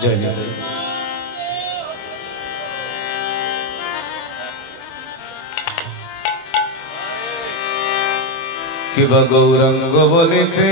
जय जय किबा गौरंग बोलिते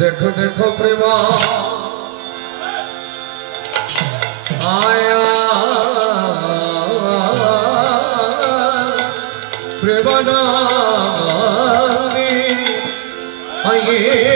देखो देखो प्रेमा आया प्रेमाना आइए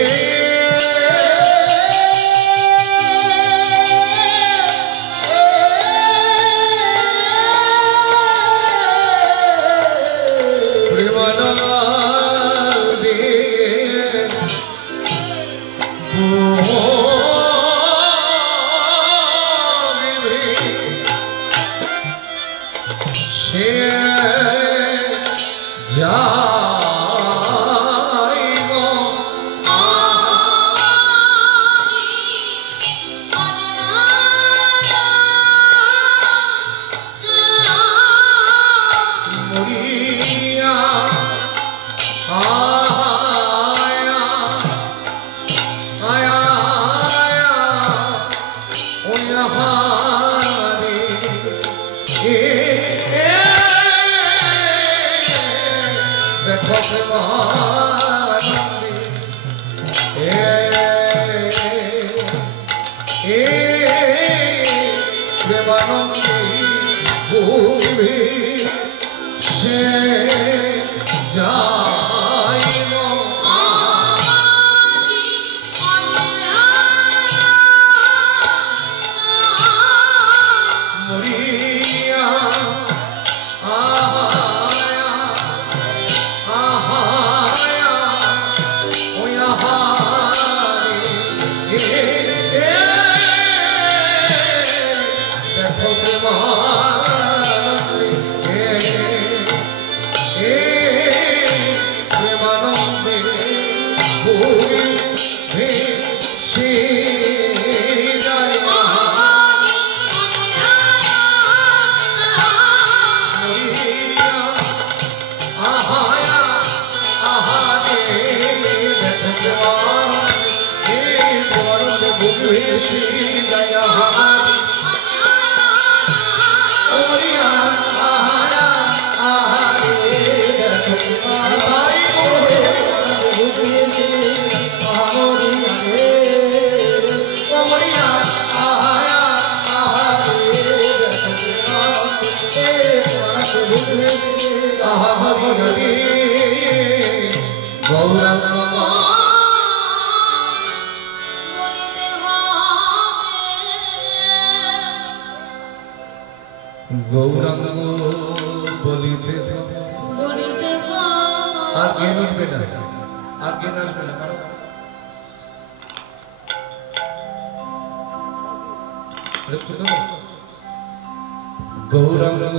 गौरंग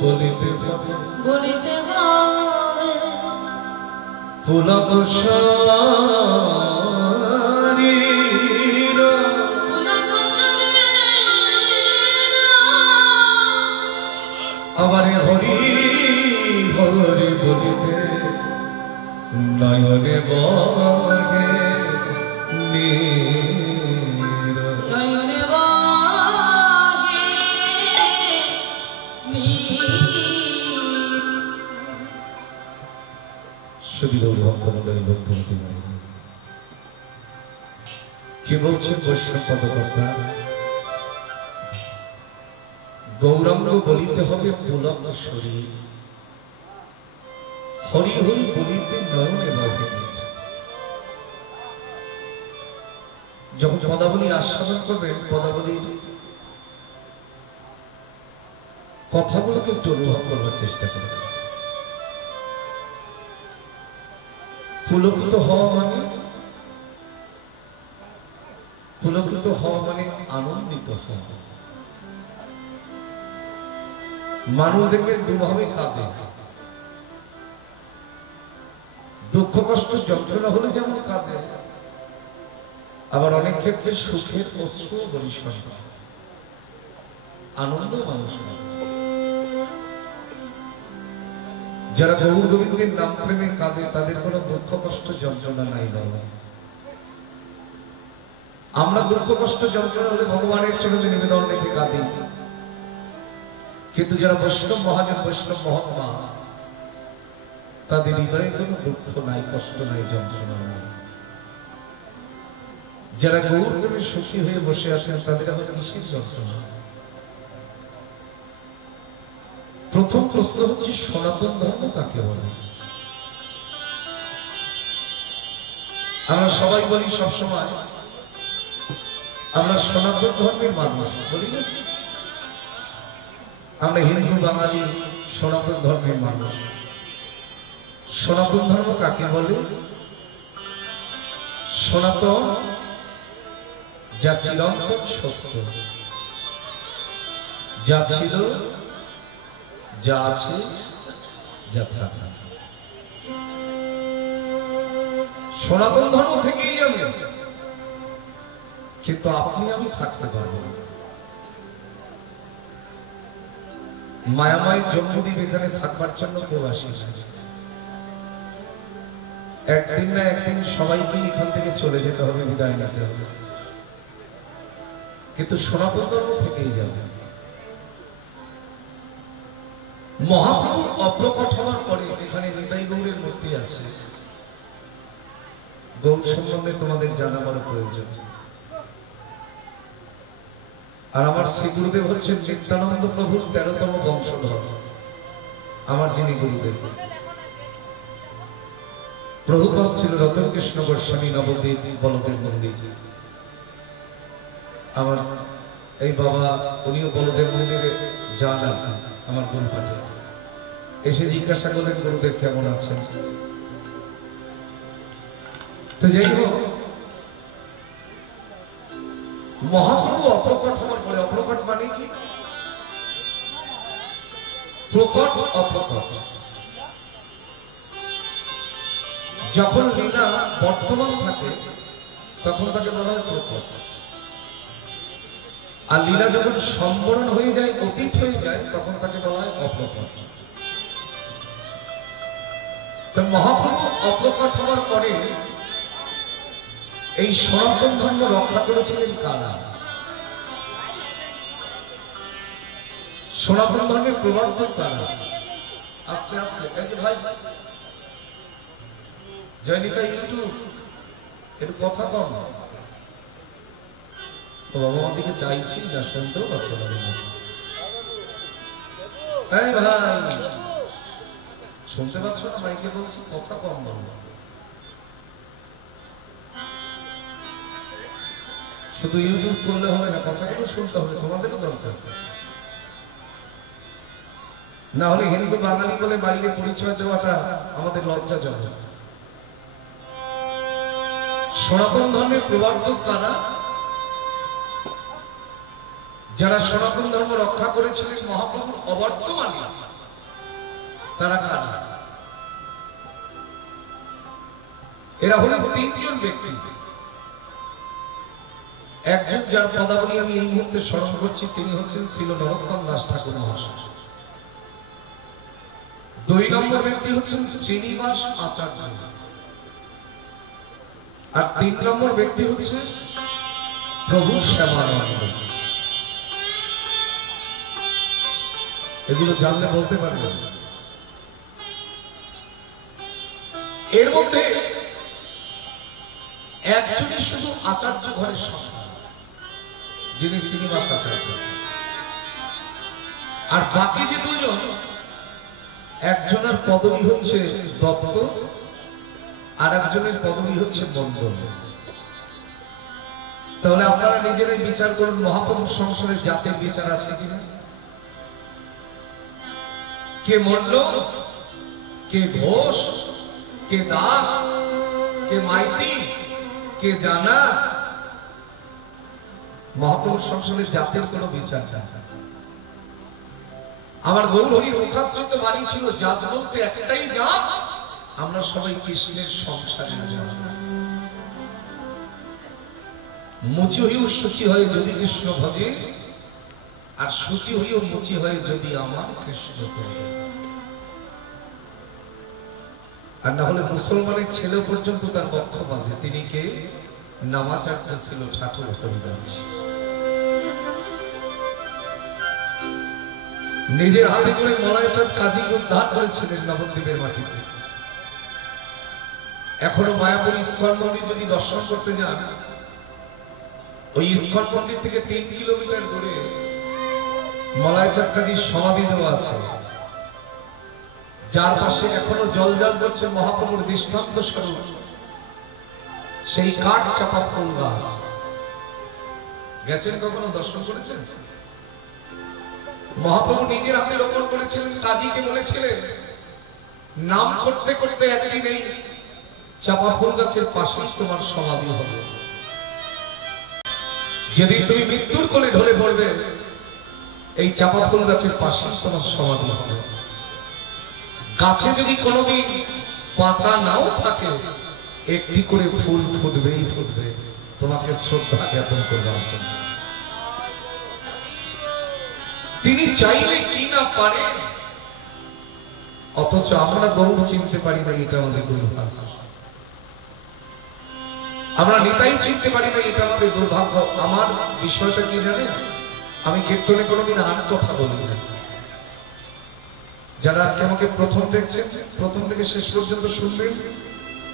बोलिते फूल हरि हरि बोलिते नयने बहे सभी लोग भक्तमंडली भक्तमती কি বলছে বৈষ্ণব পদকর্তা? গৌরাঙ্গ বলিতে হবে পুলক শরীর, হরি হরি বলিতে নয়নে বহে। যখন পদাবলী আস্বাদন করবেন, পদাবলীর কথাগুলোকে একটু অনুভব করবার চেষ্টা করবেন। পুলকিত হওয়া মানে আনন্দিত হওয়া। মানুষ দেখবেন দুভাবে কাঁদে। দুঃখ কষ্ট যন্ত্রণা হলে যেমন কাঁদে, আবার অনেক ক্ষেত্রে সুখের অশ্রু বরিশন, আনন্দ মানুষ। যারা গৌর গোবিন্দের নাম প্রেমে কাঁদে তাদের কোনো দুঃখ কষ্ট যন্ত্রণা নাই বাবা। আমরা দুঃখ কষ্ট যন্ত্রণা হলে ভগবানের চরণে নিবেদন রেখে কাঁদি, কিন্তু যারা বৈষ্ণব মহাজন, বৈষ্ণব মহাত্মা, তাদের হৃদয়ে কোনো দুঃখ নাই, কষ্ট নাই, যন্ত্রণা নাই। যারা গৌর প্রেমে সুখী হয়ে বসে আছেন তাদের আবার কিসের যন্ত্রণা? প্রথম প্রশ্ন হচ্ছে সনাতন ধর্ম কাকে বলে? আমরা সবাই বলি সবসময় আমরা সনাতন ধর্মের মানুষ, বলি না? আমরা হিন্দু বাঙালি সনাতন ধর্মের মানুষ। সনাতন ধর্ম কাকে বলে? সনাতন যা চিরন্তন সত্য, যা ছিল, যা আছে, যা থাকা। সনাতন ধর্ম থেকেই যাবে, কিন্তু আপনি আমি থাকতে পারবো না। মায়াময় জম্মুদ্বীপ এখানে থাকবার জন্য কেউ আসে না। একদিন না একদিন সবাইকে এখান থেকে চলে যেতে হবে, বিদায় নিতে হবে, কিন্তু সনাতন ধর্ম থেকেই যাবে। মহাপ্রভু অপ্রকট হওয়ার পরে এখানে নিতাই গৌরের মূর্তি আছে। গৌর সম্বন্ধে তোমাদের জানা বড় প্রয়োজন। আর আমার শ্রী গুরুদেব হচ্ছেন নিত্যানন্দ প্রভুর 13তম বংশধর। আমার যিনি গুরুদেব, প্রভুপাদ ছিল রতন কৃষ্ণ গোস্বামী নবদ্বীপ বলদেব মন্দির। আমার এই বাবা, উনিও বলদেব মন্দিরে যান আর কি, আমার গুরু পাঠে। এসে জিজ্ঞাসা করলেন গুরুদেব কেমন আছেন। তো যাই হোক, মহাপ্রভু অপ্রকট হওয়ার পরে, অপ্রকট মানে কি? প্রকট অপ্রকট। যখন লীলা বর্তমান থাকে তখন তাকে বলা হয় প্রকট, আর লীলা যখন সম্বরণ হয়ে যায়, অতীত হয়ে যায়, তখন তাকে বলা হয় অপ্রকট। তো মহাপ্রভু অপ্রকট হওয়ার পরে এই সনাতন ধর্ম রক্ষা করেছিলেন কারা? সনাতন ধর্মের প্রবর্তক কারা? আস্তে আস্তে এই যে ভাই জয়নিতা ইউটিউব একটু কথা কম, বাবা আমার দিকে চাইছি না, শুনতেও পাচ্ছে না। ভাই শুনতে পাচ্ছ না? মাইকে বলছি কথা কম বলবো। শুধু ইউটিউব করলে হবে না, কথাগুলো শুনতে হবে, তোমাদেরও দরকার। না হলে হিন্দু বাঙালি বলে বাইরে পরিচয় দেওয়াটা আমাদের লজ্জাজনক। সনাতন ধর্মের প্রবর্তক কারা? যারা সনাতন ধর্ম রক্ষা করেছিলেন মহাপ্রভুর অবর্তমানে, তারা কারা? এরা হলেন তিনজন ব্যক্তি। একজন যার পদাবলী আমি এই মুহূর্তে স্মরণ করছি, তিনি হচ্ছেন শ্রীল নরোত্তম দাস ঠাকুর মহাশয়। 2 নম্বর ব্যক্তি হচ্ছেন শ্রীনিবাস আচার্য, আর 3 নম্বর ব্যক্তি হচ্ছে প্রভু শ্যামানন্দ। এগুলো জানলে বলতে পারবেন। এর মধ্যে একজনই শুধু আচার্য ঘরের সন্তান, যিনি শ্রীনিবাস আচার্য, আর বাকি যে দুজন, একজনের পদবী হচ্ছে দত্ত আর একজনের পদবী হচ্ছে মন্ডল। তাহলে আপনারা নিজেরাই বিচার করুন, মহাপ্রভুর সংসারে জাতের বিচার আছে কিনা? কে মন্ডল, কে ঘোষ, কে দাস, কে মাইতি, কে জানা? মহাপ্রভুর সংসারে জাতের কোনো বিচার নেই। আমার গৌর হরির মুখাশ্রিত বাণী ছিল, জাত বলতে একটাই জাত, আমরা সবাই কৃষ্ণের সংসারে যাব। মুচি হইও সুচি হয়ে যদি কৃষ্ণ ভজে, আর সুচি হইও মুচি হয়ে যদি আমার কৃষ্ণ ভজে। আর না হলে মুসলমানের ছেলে পর্যন্ত তার বক্ষ বাজে। তিনি কে? নামাচার্য ছিল ঠাকুর হরিদাস। নিজের হাতে করে মলায়চাঁদ কাজীকে উদ্ধার করেছিলেন নবদ্বীপের মাটিতে। এখনো মায়াপুর ইস্কন মন্দির যদি দর্শন করতে যান, ওই ইস্কন মন্দির থেকে 3 কিলোমিটার দূরে মলায়চাঁদ কাজীর সমাধি দেওয়া আছে, যার পাশে এখনো জলজল করছে মহাপ্রভুর দৃষ্টান্ত স্বরূপ সেই কাঠ চাপা ফুল গাছ। গেছেন কখনো, দর্শন করেছেন? মহাপ্রভু নিজের হাতে রোপণ করেছিলেন। কাজীকে বলেছিলেন, নাম করতে করতে একদিন এই চাপা ফুল গাছের পাশে তোমার সমাধি হবে। যেদিন তুমি মৃত্যুর কোলে ঢলে পড়বে, এই চাপা ফুল গাছের পাশে তোমার সমাধি হবে। গাছে যদি কোনোদিন পাতা নাও থাকে, একটি করে ফুল ফুটবেই ফুটবে তোমাকে শ্রদ্ধা জ্ঞাপন করবার জন্য। তিনি চাইলে কি না পারেন, অথচ আমরা গৌর চিনতে পারি না, এটা আমাদের দুর্ভাগ্য। আমরা নিতাই চিনতে পারি না, এটা আমাদের দুর্ভাগ্য। আমার বিষয়টা কি জানেন? আমি কীর্তনে কোনোদিন আর কথা বলি না। যারা আজকে আমাকে প্রথম দেখছেন, প্রথম থেকে শেষ পর্যন্ত শুনবেন,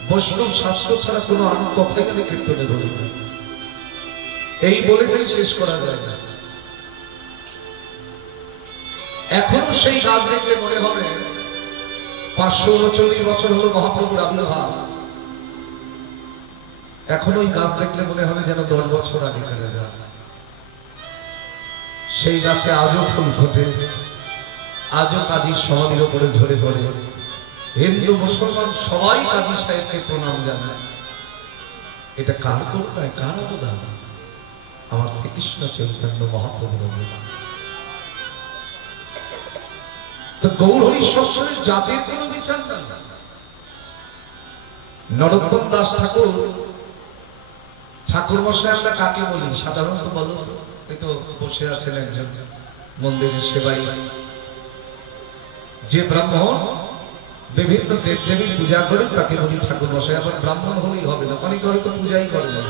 বৈষ্ণব শাস্ত্র ছাড়া কোনো আর কথাই আমি কীর্তনে বলি না। এই বলে শেষ করা যায় না। এখনো সেই গাছ দেখলে মনে হবে 539 বছর হলো মহাপ্রভুর আবির্ভাব। এখনো ওই গাছ দেখলে মনে হবে যেন 10 বছর আগেকার গাছ। সেই গাছে আজও ফুল ফোটে, আজও কাজীর সমাধির উপরে ঝরে পড়ে। হিন্দু মুসলমান সবাই কাজী সাহেবকে প্রণাম জানায়। এটা কার করুণায়, কার অবদান? আমার শ্রীকৃষ্ণ চৈতন্য মহাপ্রভুর অবদান। তো গৌর হরির সংসারে জাতের কোন বিচার না। নরোত্তম দাস ঠাকুর, ঠাকুর মশাই আমরা কাকে বলি সাধারণত? বলো, এই তো বসে আছেন একজন মন্দিরের সেবাই, যে ব্রাহ্মণ বিভিন্ন দেবদেবীর পূজা করেন তাকে বলি ঠাকুর মশাই। আবার ব্রাহ্মণ হলেই হবে না, অনেকে হয়তো পূজাই করে না,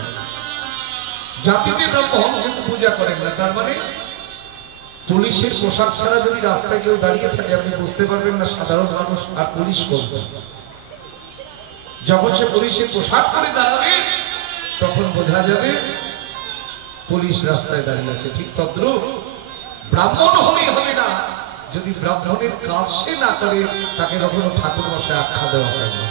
জাতিতে ব্রাহ্মণ কিন্তু পূজা করেন না। তার মানে পুলিশের পোশাক ছাড়া যদি রাস্তায় কেউ দাঁড়িয়ে থাকে, আপনি বুঝতে পারবেন না সাধারণ মানুষ আর পুলিশ করবে। যখন সে পুলিশের পোশাক পরে দাঁড়াবে, তখন বোঝা যাবে পুলিশ রাস্তায় দাঁড়িয়ে আছে। ঠিক তদ্রূপ ব্রাহ্মণ হলেই হবে না, যদি ব্রাহ্মণের কাজ সে না করে, তাকে কখনো ঠাকুর মশাই আখ্যা দেওয়া হয় না।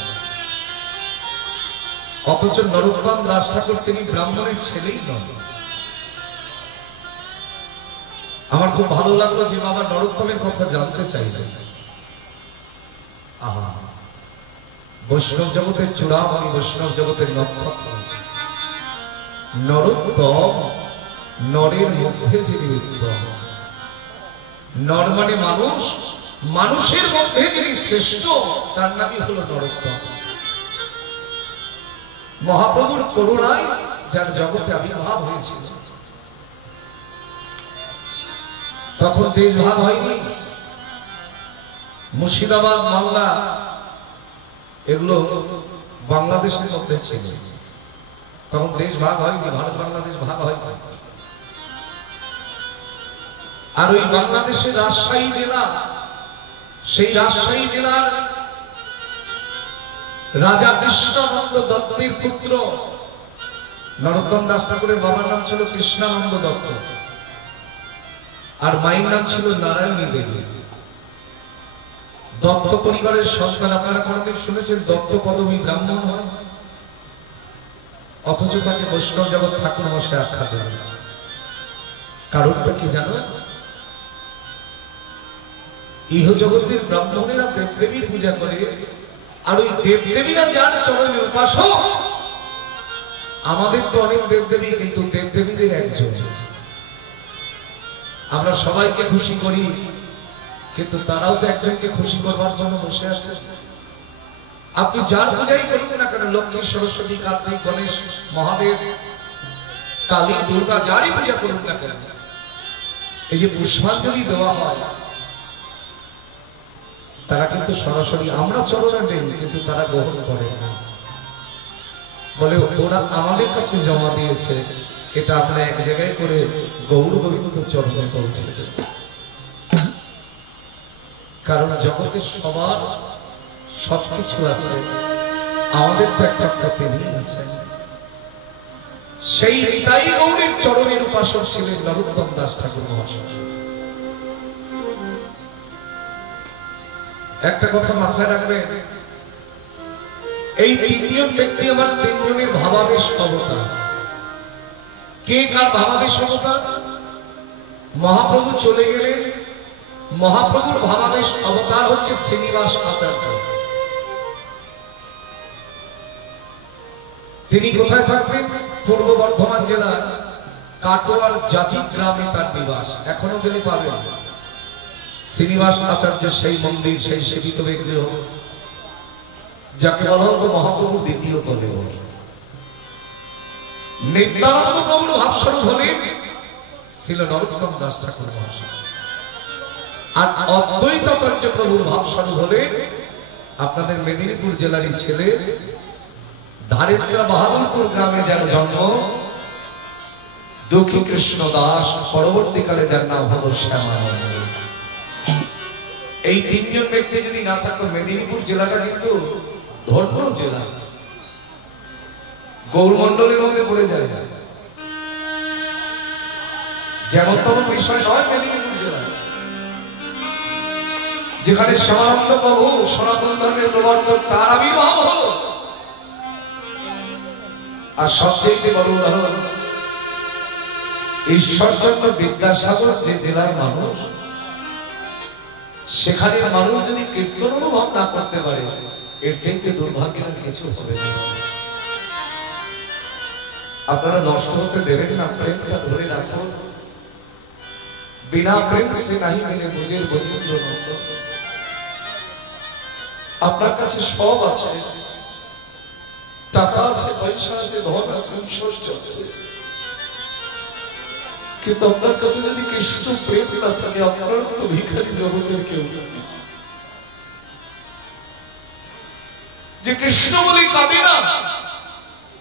অথচ নরোত্তম দাস ঠাকুর তিনি ব্রাহ্মণের ছেলেই নন। আমার খুব ভালো লাগলো যে বাবা নরোত্তমের কথা জানতে চাইলেন। আহা, বৈষ্ণব জগতের চূড়ামণি, বৈষ্ণব জগতের নক্ষত্র নরোত্তম, নরের মধ্যে যিনি উত্তম। নর মানে মানুষ, মানুষের মধ্যে যিনি শ্রেষ্ঠ, তার নামই হলো নরোত্তম। মহাপ্রভুর করুণায় যার জগতে আবির্ভাব হয়েছিল, তখন দেশ ভাগ হয়নি। মুর্শিদাবাদ, মালদা এগুলো বাংলাদেশের মধ্যে ছিল, তখন দেশ ভাগ হয়নি, ভারত বাংলাদেশ ভাগ হয়নি। আর ওই বাংলাদেশের রাজশাহী জেলা, সেই রাজশাহী জেলার রাজা কৃষ্ণনন্দ দত্তের পুত্র নরোত্তম দাস ঠাকুরের বাবার নাম ছিল কৃষ্ণানন্দ দত্ত, আর মায়ের নাম ছিল নারায়ণী দেবী। দত্ত পরিবারের সন্তান। আপনারা কোনদিন শুনেছেন দত্ত পদবী ব্রাহ্মণ হয়? অথচ তাকে বৈষ্ণব জগৎ ঠাকুর মশাই আখ্যা দেন। কারণটা কি জানো? ইহ জগতের ব্রাহ্মণেরা দেবদেবীর পূজা করে, আর ওই দেবদেবীরা যার চরণের উপাসক। আমাদের তো অনেক দেবদেবী, কিন্তু দেবদেবীদের একজন। আমরা সবাইকে খুশি করি, কিন্তু তারাও তো একজনকে খুশি করবার জন্য বসে আছে। আপনি যার পূজাই করুন না কেন, লক্ষ্মী, সরস্বতী, কার্তিক, গণেশ, মহাদেব, কালী, দুর্গা, যারই পূজা করুন না কেন, এই যে পুষ্পাঞ্জলি দেওয়া হয়, তারা কিন্তু সরাসরি আমরা চরণে দেই, কিন্তু তারা গ্রহণ করে না। বলে ওরা আমাদের কাছে জমা দিয়েছে, এটা আমরা এক জায়গায় করে গৌর গোবিন্দ চরণে পৌঁছে। কারণ জগতে সবার সবকিছু আছে, আমাদের তো একটা তিনি আছেন। সেই নিতাই গৌরের চরণের উপাসক ছিলেন নরোত্তম দাস ঠাকুর মহাশয়। একটা কথা মাথায় রাখবেন, এই তিনজন ব্যক্তি আমার তিনজনের ভাবাবেশ অবতার। কে কার ভাবাবেশ অবতার? মহাপ্রভু চলে গেলেন, মহাপ্রভুর ভাবাবেশ অবতার হচ্ছে শ্রীনিবাস আচার্য। তিনি কোথায় থাকতেন? পূর্ব বর্ধমান জেলার কাটোয়ার জাজি গ্রামে তার নিবাস। এখনো গেলে পাবেন শ্রীনিবাস আচার্যের সেই মন্দির, সেই সেবিত বিগ্রহ, যাকে বলা হতো মহাপ্রভুর দ্বিতীয় কলেবর। নিত্যানন্দ প্রভুর ভাবস্বরূপ হলেন ছিল নরোত্তম দাস ঠাকুর মহাশয়, আর অদ্বৈতাচার্য প্রভুর ভাবস্বরূপ হলেন আপনাদের মেদিনীপুর জেলারই ছেলে, ধারেন্দ্র বাহাদুরপুর গ্রামে যার জন্ম, দুঃখী কৃষ্ণ দাস, পরবর্তীকালে যার নাম হলো শ্যামানন্দ। এই তিনজন ব্যক্তি যদি না থাকতো, মেদিনীপুর জেলাটা কিন্তু ধর্ম জেলা, গৌরমন্ডলের মধ্যে পড়ে যায়। যেমন তেমন বিষয় নয় মেদিনীপুর জেলা, যেখানে শ্যামানন্দ প্রভু সনাতন ধর্মের প্রবর্তক, তার আবির্ভাব হলো। আর সবচেয়ে বড় উদাহরণ, ঈশ্বরচন্দ্র বিদ্যাসাগর যে জেলার মানুষ, সেখানে মানুষ যদি কীর্তন অনুভব না করতে পারে, এর চাইতে দুর্ভাগ্যের কিছু হবে না। আপনারা নষ্ট হতে দেবেন না, প্রেমটা ধরে রাখুন। বিনা প্রেম সে নাহি মিলে বুঝের বজেন্দ্র নন্দ। আপনার কাছে সব আছে, টাকা আছে, পয়সা আছে, ধন আছে, ঐশ্বর্য আছে, কিন্তু আপনার কাছে যদি কৃষ্ণ প্রেম না থাকে, আপনার তো ভিখারি জগতের কেউ। যে কৃষ্ণ বলে কাঁদে না,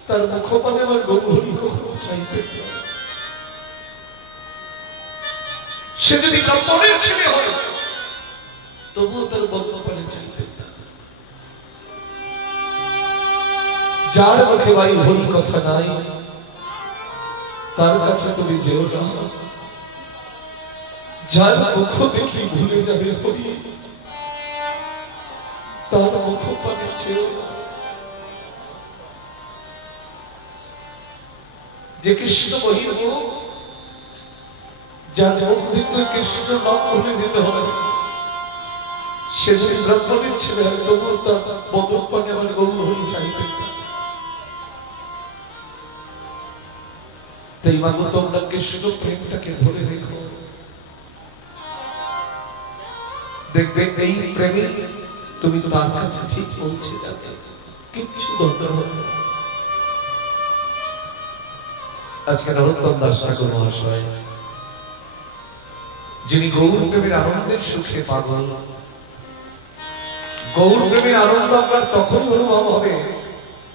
তার মুখপানে আমার গৌরী কখনো চাইতে। সে যদি ব্রাহ্মণের ছেলে হয়, তবুও তার বদপানে চাইতে। যার মুখে ভাই হরি কথা নাই, তার কাছে তুমি যেও না। যার মুখ দেখি ভুলে যাবে হরি, তার মুখ পানে চেয়েও না। যে কৃষ্ণ বহির্মুখ, যার মুখ দেখলে কৃষ্ণ নাম ভুলে যেতে হয়, সে যদি ব্রাহ্মণের ছেলে হয়, তবুও তার বদপানে আমার গৌর হরি চাইতে। তাই মাগো, তোমরা কৃষ্ণ প্রেমটাকে ধরে রেখো। দেখবে এই প্রেমে তুমি তার কাছে ঠিক পৌঁছে যাবে, কিচ্ছু দরকার হবে না। আজকে নরোত্তম দাস ঠাকুর মহাশয়, যিনি গৌর প্রেমের আনন্দের সুখে পাগল। গৌর প্রেমের আনন্দ আপনার তখনই অনুভব হবে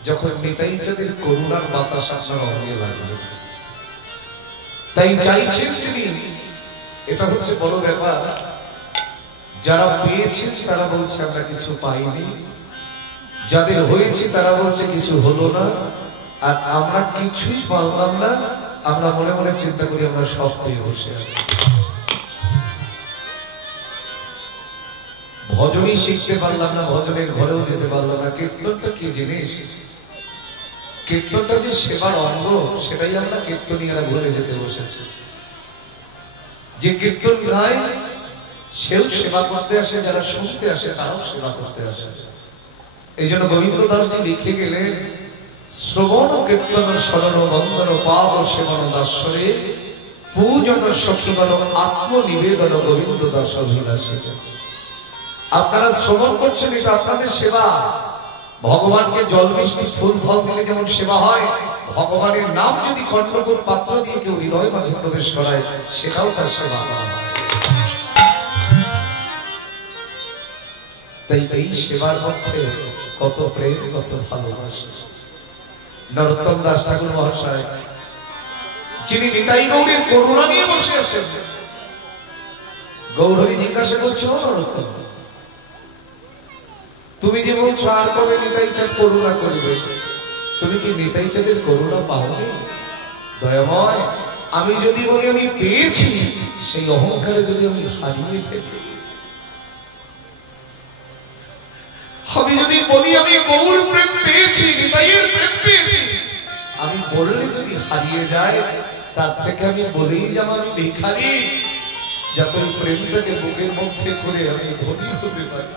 যখন নিতাই চাঁদের করুণার বাতাস আপনার অঙ্গে লাগবে। তাই চাইছেন তিনি, এটা হচ্ছে বড় ব্যাপার। যারা পেয়েছেন তারা বলছে আমরা কিছু পাইনি, যাদের হয়েছে তারা বলছে কিছু হলো না, আর আমরা কিছুই পারলাম না, আমরা মনে মনে চিন্তা করি আমরা সব পেয়ে বসে আছি। ভজনই শিখতে পারলাম না, ভজনের ঘরেও যেতে পারলাম না। কীর্তনটা কি জিনিস? কীর্তনটা যে সেবার অঙ্গ, সেটাই আমরা কীর্তনীয়রা ভুলে যেতে বসেছি। যে কীর্তন গায় সেও সেবা করতে আসে, যারা শুনতে আসে তারাও সেবা করতে আসে। এই জন্য গোবিন্দ দাসজি লিখে গেলেন, শ্রবণ কীর্তন শরণ বন্দন পাদ সেবন দাসরে পূজন সখীগণ আত্মনিবেদন গোবিন্দ দাস অভিলাষে। আপনারা শ্রবণ করছেন, এটা আপনাদের সেবা। ভগবানকে জল মিষ্টি ফুল ফল দিলে যেমন সেবা হয়, ভগবানের নাম যদি কর্ণকুট পাত্র দিয়ে কেউ হৃদয় মাঝে প্রবেশ করায়, সেটাও তার সেবা। তাই এই সেবার মধ্যে কত প্রেম, কত ভালোবাসা। নরোত্তম দাস ঠাকুর মহাশয়, যিনি নিতাই গৌরের করুণা নিয়ে বসে আছেন, গৌরহরি জিজ্ঞাসা করছো, নরোত্তম তুমি যে বলছো আর কবে নিতাই চাঁদ করুণা করিবে, তুমি কি নিতাই চাঁদের করুণা পাওনি? দয়াময়, আমি যদি বলি আমি পেয়েছি, সেই অহংকারে যদি আমি হারিয়ে ফেলি, আমি যদি বলি আমি গৌর প্রেম পেয়েছি, নিতাইয়ের প্রেম পেয়েছি, আমি বললে যদি হারিয়ে যায়, তার থেকে আমি বলেই যাব আমি ভিখারি, যাতে ওই প্রেমটাকে বুকের মধ্যে করে আমি ধনী হতে পারি।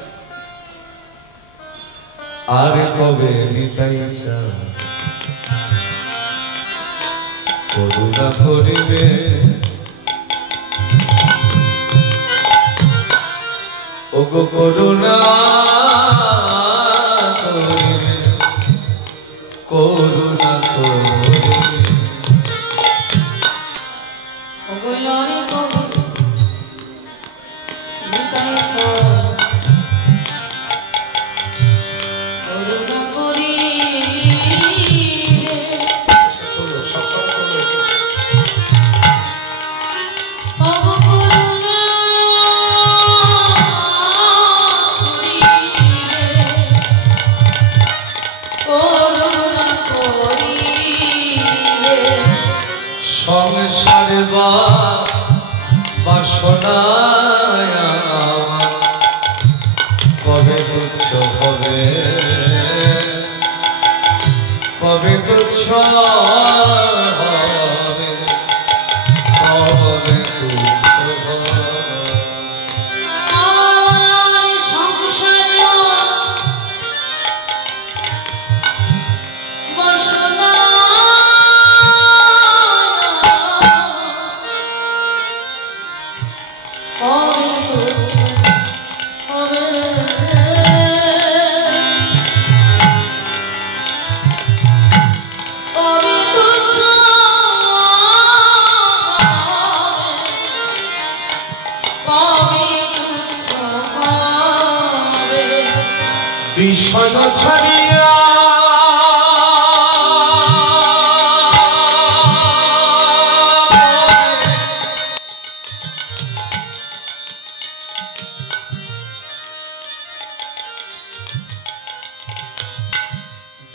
আর কবে নিতাই চাঁদ করুণা করিবে, ওগো করুণা করিবে, করুণা করিবে, ওগো আরে কবে নিতাই চাঁদ করুণা করিবে, ওগো করুণা সংসারে বাসনায় কবে তুচ্ছ হবে, কবে তুচ্ছ হবে, কবে তুচ্ছ হবে। বিষয় ছাড়িয়া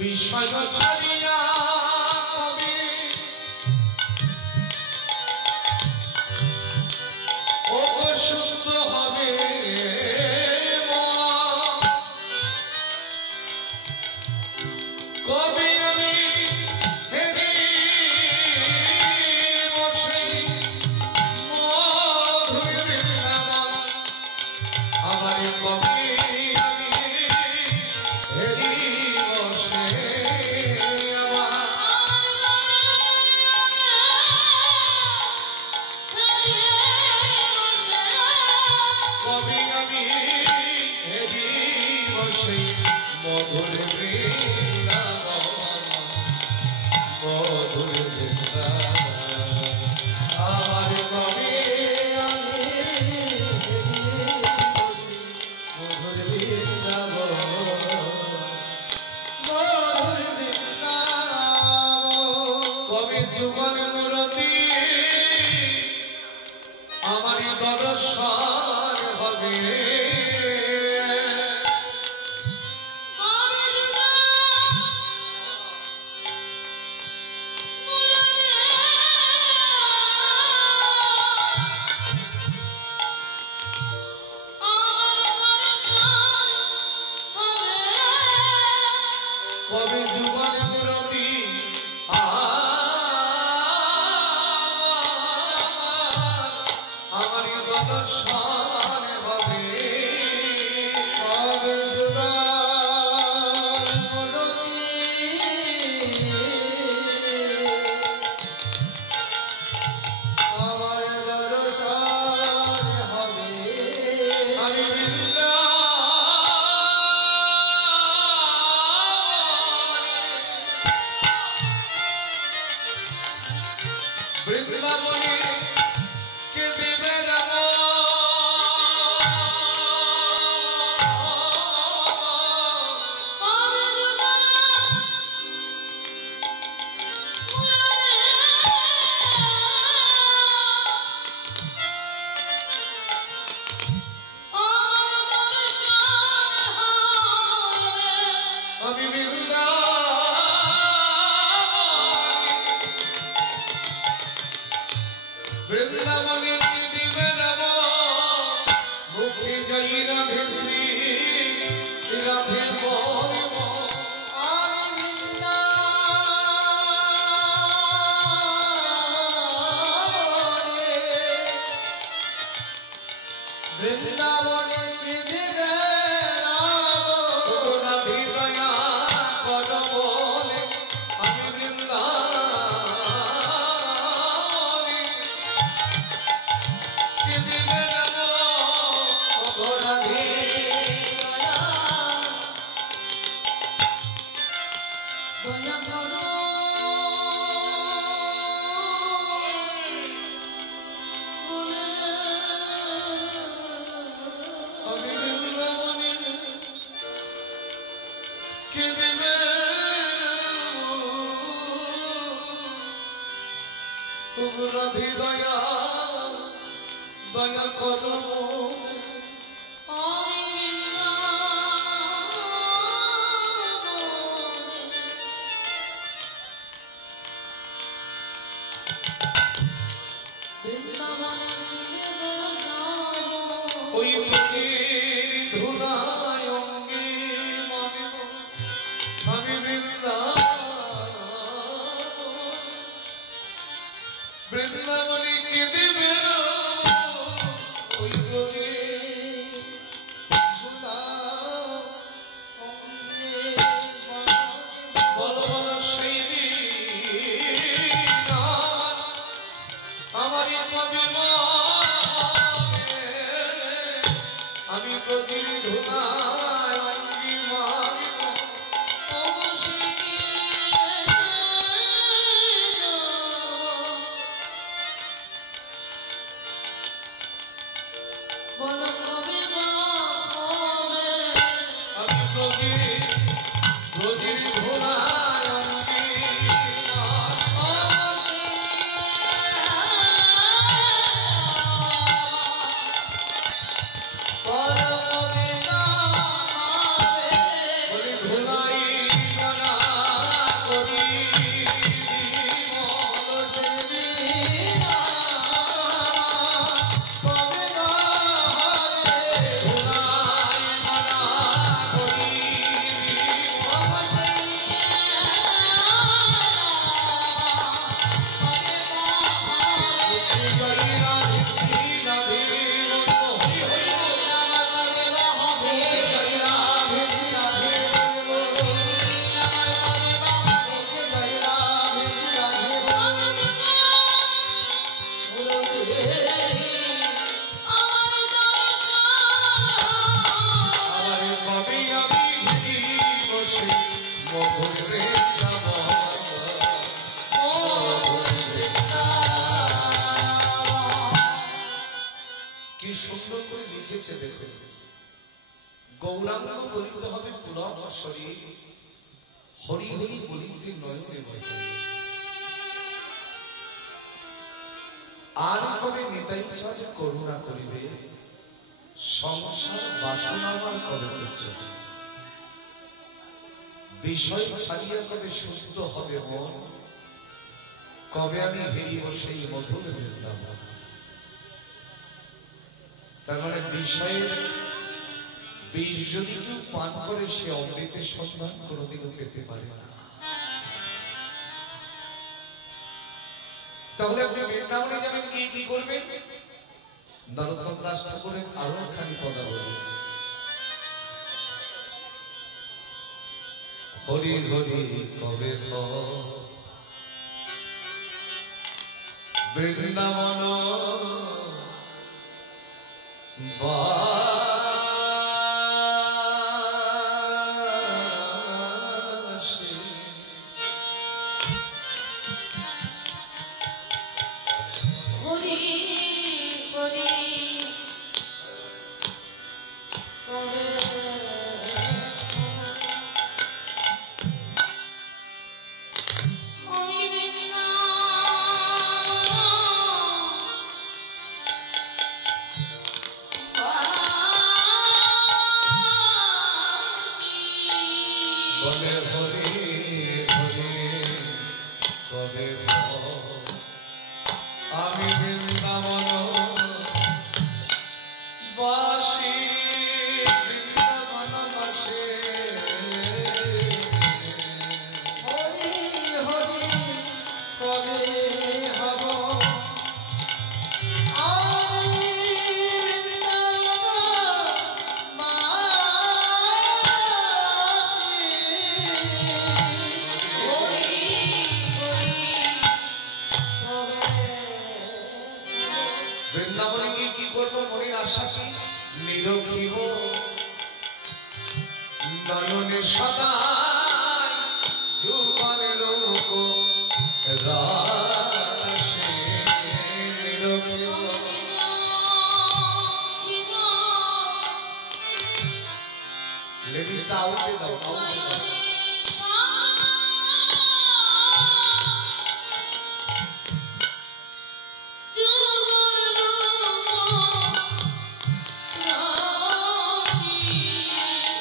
বিষয় ছাড়িয়া কবি ও শুদ্ধ হবে, কবি আমি হেরি বসে মধুর বৃন্দাবন, আমার কবি আমি হেরি বসে, কবি আমি হেরি বসে মধুর যুগল মূরতি আমারই দর্শন হবে, দর্শন হবে বৃন্দাবনে কে দেবে রাম আমি বৃন্দাবনে কে দেবে রাম মুখে যাই রাধে শ্রী রাধে বলিব বৃন্দাবনে কি দিবে রাধে দয়া কর বলে আমি বৃন্দাবনে কে দেবে রাম রাধে দয়া করো বলে আমি বৃন্দাবনে কে দেবে রাধে দয়া দয়া কর আমি বৃন্দাবনে কি দেবে রাম ওই প্রতির ধুলায় অঙ্গে মনে আমি বৃন্দাবনে কে দেবে ওই প্রতির বলো বলো সেই দিন আমারই কবি আমি প্রতির ধুলায় অঙ্গি মারিব বলো কবে মা হবে আমি প্রতির ধুলায় অঙ্গি মারিব বলি ধুলাই গানা করি কি সুন্দর করে লিখেছে দেখুন গৌরাঙ্গ বলিতে হবে পুনঃ শরীর হরি হরি বলিতে নয়নে নয়নে আর কবে নিতাই ছাড়ে করুণা করিবে সংসার বাসনা আমার কবে তুচ্ছ বিষয় ছাড়িয়া কবে শুদ্ধ হবে মন কবে আমি হেরিব সেই মধুর বৃন্দাবন তার মানে বিষয়ের বিষ যদি কেউ পান করে সে অমৃতের সন্ধান কোনোদিনও পেতে পারে না তাহলে আপনি বৃন্দাবনে যাবেন কি কি করবেন নরোত্তম দাস ঠাকুরের আরো একখানি পদাবলী। হরি হরি কবে বৃন্দাবন বাসী। হরি হরি কবে আমি বলে হরি হরি কবে আমি বৃন্দাবন বাসী। বৃন্দাবন বাসে হরি হরি কবে হব আমি বৃন্দাবন বৃন্দাবনে গিয়ে কি করবো মনের আশা কি নিরখিব নয়নে সদা যুগলে লোক রাশে নিরখিব। লেডিসটা আউটে দাও, আউটে দাও।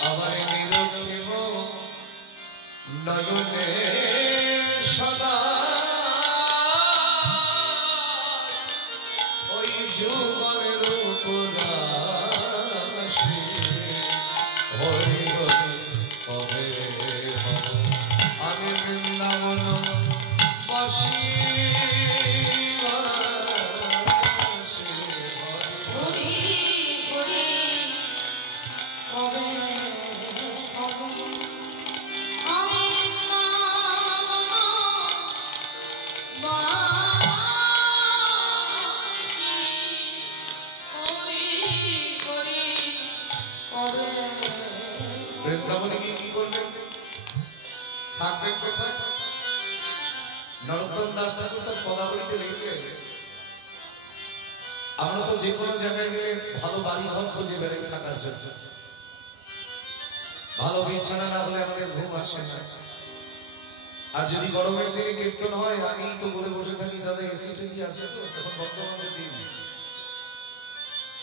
আমারে নিরখিব নয়নে সদা ওই যুগলের উপরাশে। হরি হরি কবে হব আমি বৃন্দাবন বাসী। হরি হরি কবে হব আমি বৃন্দাবন বাসী। হরি হরি কবে বৃন্দাবনে গিয়ে কি করবেন? থাকবেন কোথায়? নরোত্তম দাস ঠাকুর তার পদাবলীতে লিখবে আমরা তো যে কোনো জায়গায় গেলে ভালো বাড়ি ঘর খুঁজে বেড়াই থাকার জন্য। ভালো বিছানা না হলে আমাদের ঘুম আসে না। আর যদি গরমের দিনে কীর্তন হয় আগেই তো বলে বসে থাকি দাদা এসি টেসি আছে তো, তখন বর্তমানে দিন।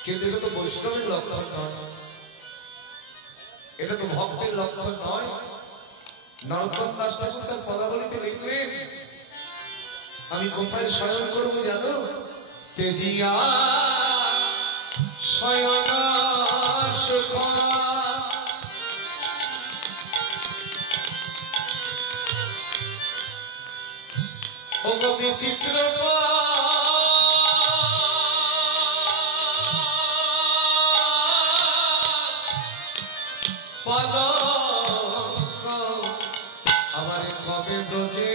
কিন্তু এটা তো বৈষ্ণবের লক্ষণ নয়, এটা তো ভক্তের লক্ষণ নয়। নরোত্তম দাস ঠাকুর তার পদাবলীতে লিখলেন আমি কোথায় শয়ন করবো জানো? তেজিয়া শয়ন সুখ ও গো বিচিত্র পালক আমারে কবে ব্রজে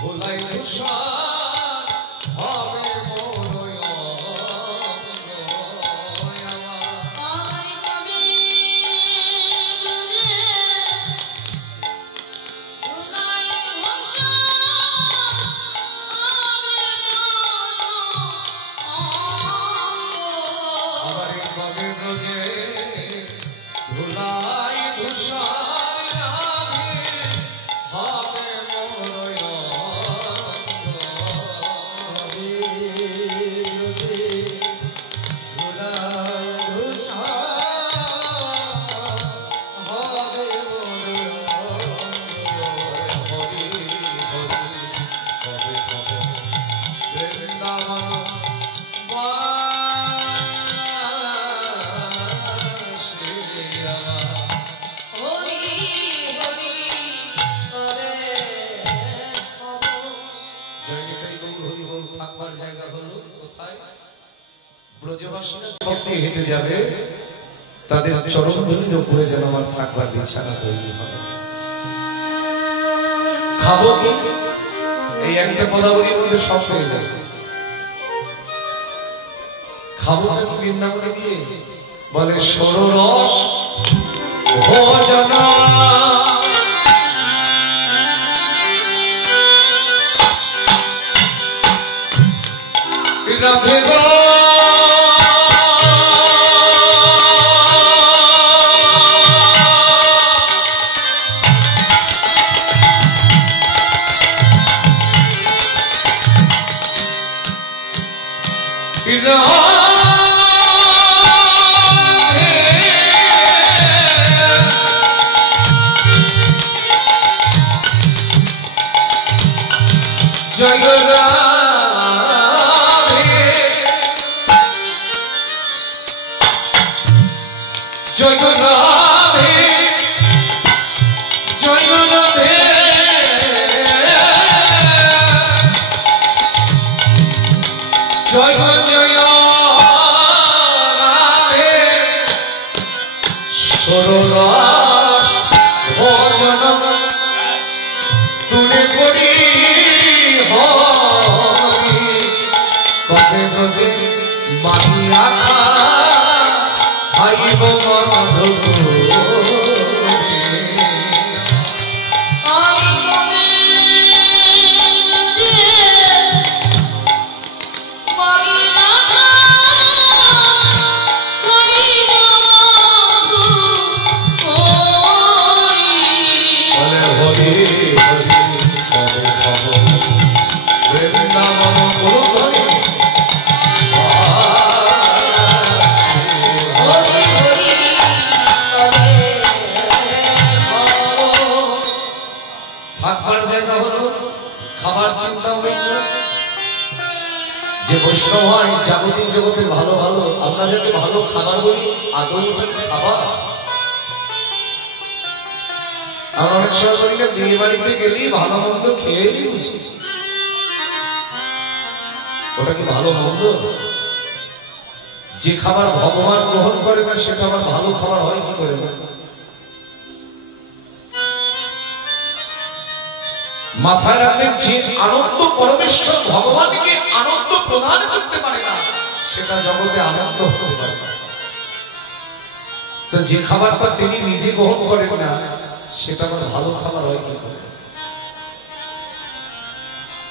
ভোলাই তুষার হবে মোর আমার কবে ব্রজে ধুলাই ঘোষা হবে মোর অঙ্গ। আমারে কবে ব্রজে ধুলাই তুষার হবে মোর হরি হরি কবে হব জায়গাটাই গৌর হরি বল থাকবার জায়গা হলো কোথায়? ব্রজবাসীরা পথ দিয়ে হেঁটে যাবে, তাদের চরণ ধুলির উপরে যেন আমার থাকবার বিছানা তৈরি হয়। খাবো কি? এই একটা পদাবলীর মধ্যে সব পেয়ে যাবে। খাবোটা কি বৃন্দাবনে দিয়ে? বলে সররস ভোজন রাধে গো জয় রাধে জয় রাধে জয় রাধে জয় জয় রাধে সররস ভজন তুলে করি হরি কবে ব্রজে মাহিয়া খাইব মাধব আমি কবে ব্রজে মাগিয়া খাইব মাধব বলে হরি হরি কবে খাব বৃন্দাবন হরি হরি হরি কবে খাবো। থাকবার জায়গা হলো, খাবার চিন্তা হইল। যে বৈষ্ণব হয় জাগতিক জগতের ভালো ভালো, আমরা যাকে ভালো খাবার বলি আদৌ খাবার। আমরা অনেক সময় বলি না, বিয়ে বাড়িতে গেলি ভালো মন্দ খেয়ে এলি বুঝি, ওটা কি ভালো মন্দ? যে খাবার ভগবান গ্রহণ করে না সেটা আবার ভালো খাবার হয় কি করে? মাথায় রাখবেন, যে আনন্দ পরমেশ্বর ভগবানকে আনন্দ প্রদান করতে পারে না সেটা জগতে আনন্দ হতে পারে না। তো যে খাবারটা তিনি নিজে গ্রহণ করেন না সেটা আবার ভালো খাবার হয় কি করে?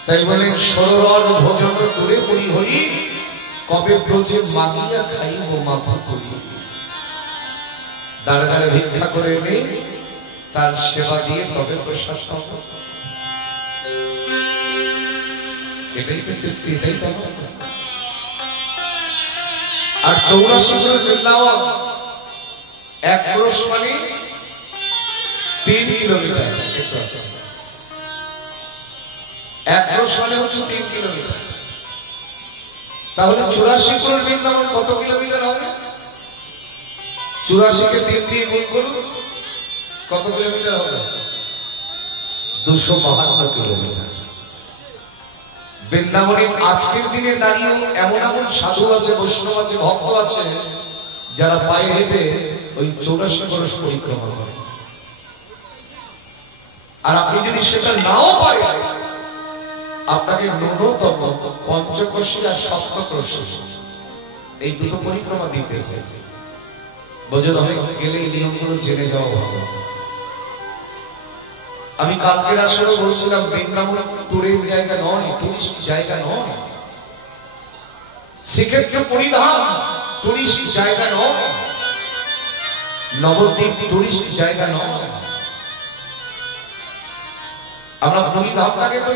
তাই বলেন সরল ভোজন দূরে পড়ি হরি কবে ব্রজে মাগিয়া খাইব মাথা করি। দাঁড়ে দাঁড়ে ভিক্ষা করে এনে তার সেবা দিয়ে তবে প্রসাদ পাবো। এটাই তো তৃপ্তি, এটাই তো আনন্দ। আর 84 বৃন্দাবন এক ক্রোশ মানে 3 কিলোমিটার। এক ক্রোশ মানে হচ্ছে 3 কিলোমিটার। তাহলে 84 বৃন্দাবন কত কিলোমিটার হবে? 84 কে 3 দিয়ে গুণ করুন, কত কিলোমিটার হবে? 252 কিলোমিটার। বৃন্দাবনে আজকের দিনে দাঁড়িয়েও এমন এমন সাধু আছে, বৈষ্ণব আছে, ভক্ত আছে যারা পায়ে হেঁটে ওই 84 ক্রোশ পরিক্রমা করে। আর আপনি যদি সেটা নাও পারেন, আপনাকে ন্যূনতম পঞ্চকোশী আর সপ্তকোশী এই দুটো পরিক্রমা দিতে হবে। বোঝাতে গেলে এই নিয়মগুলো জেনে যাওয়া ভালো। আমি কালকের আসরেও বলছিলাম, বৃন্দাবন টুরের জায়গা নয়, টুরিস্ট জায়গা নয়। সেক্ষেত্রে পরিধান টুরিস্ট জায়গা নয়, নবদ্বীপ টুরিস্ট জায়গা নয়। আমরা পরিধানটাকে তো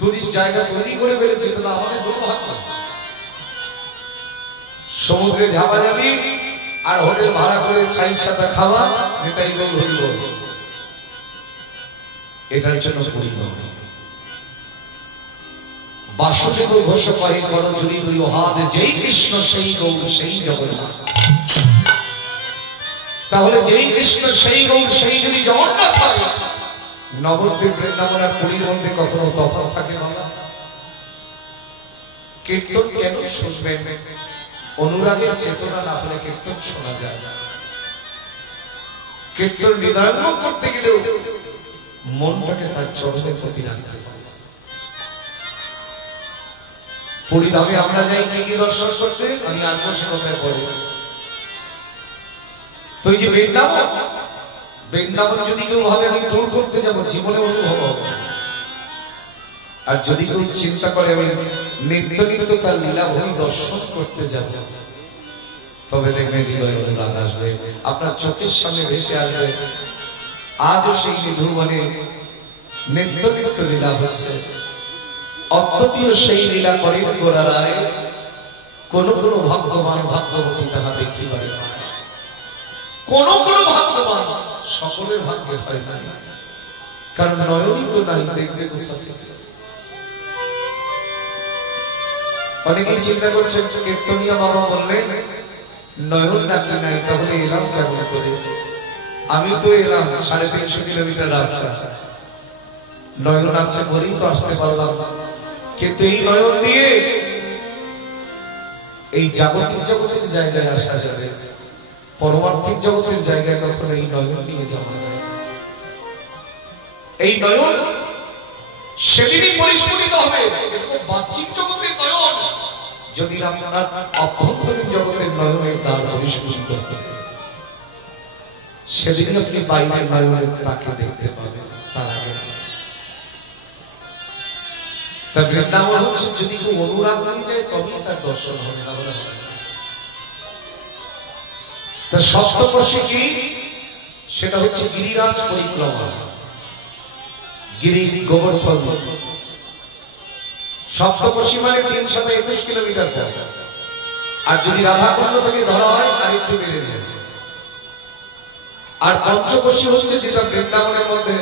টুরিস্ট জায়গা তৈরি করে ফেলেছি, এটা তো আমাদের দুর্ভাগ্য। সমুদ্রে ঝাপাঝাপি আর হোটেল ভাড়া করে ছাই ছাতা খাওয়া, নেতাই গৌর হরি বল, এটার জন্য পরিণাম। বাসুদেব ঘোষ কহে কর জুড়ি দুই হাত, যেই কৃষ্ণ সেই গৌর সেই জগন্নাথ। তাহলে যেই কৃষ্ণ সেই গৌর সেই যদি জগন্নাথ হয়, নবদ্বীপ বৃন্দাবন আর পুরীর মধ্যে কখনো তফাৎ থাকে না? কীর্তন কেন শুনবেন? অনুরাগের চেতনা না হলে কীর্তন শোনা যায় না। কীর্তন হৃদয়ঙ্গম করতে গেলেও মনটাকে তার চরণের প্রতি রাখতে হবে। পুরীধামে আমরা যাই কি কি দর্শন করতে, আমি আসবো সে কথায় পড়ে। তো এই যে বৃন্দাবন, বৃন্দাবন যদি কেউ ভাবে আমি ট্যুর করতে যাবো, জীবনে অনুভব হবে। আর যদি কেউ চিন্তা করে আমি নিত্য নিত্য তার লীলাভূমি দর্শন করতে যাব, তবে দেখবেন হৃদয়ে অনুরাগ আসবে, আপনার চোখের সামনে ভেসে আসবে আজও সেই নিধুবনে নিত্য নিত্য লীলা হচ্ছে। অত্যপীয় সেই লীলা করেন গোরারায়, কোন কোন ভাগ্যবান ভাগ্যবতী তাহা দেখিবারে না। কোন কোন ভাগ্যবান, সকলের ভাগ্যে হয় না, কারণ নয়নই তো নাই, দেখবে কোথা থেকে। অনেকেই চিন্তা করছেন কীর্তনিয়া বাবা বললেন নয়ন নাকি নাই, তাহলে এলাম কেমন করে? আমি তো এলাম 350 কিলোমিটার রাস্তা, নয়ন আছে বলেই তো আসতে পারলাম। কিন্তু এই নয়ন দিয়ে এই জাগতিক জগতের জায়গায় আসা যাবে, পরমার্থিক জগতের জায়গায় কখনো এই নয়ন নিয়ে যাওয়া যায়। এই নয়ন সেদিনই পরিস্ফুটিত হবে, বাহ্যিক জগতের নয়ন যদি আপনার অভ্যন্তরীণ জগতের নয়নের দ্বার পরিস্ফুটিত হবে, সেদিনই আপনি বাইরের নয়নের তাকে দেখতে পাবেন। তার আগে তার বৃন্দাবন হচ্ছে যদি কেউ অনুরাগ নিয়ে যায় তবেই তার দর্শন হবে, না হলে হবে না। তার সপ্তকোশী গিরি, সেটা হচ্ছে গিরিরাজ পরিক্রমা, গিরি গোবর্ধন। সপ্তকোশী মানে 321 কিলোমিটার পথ, আর যদি রাধাকুণ্ড থেকে ধরা হয় আর একটু বেড়ে যাবে। আর পঞ্চকোশী হচ্ছে যেটা বৃন্দাবনের মধ্যে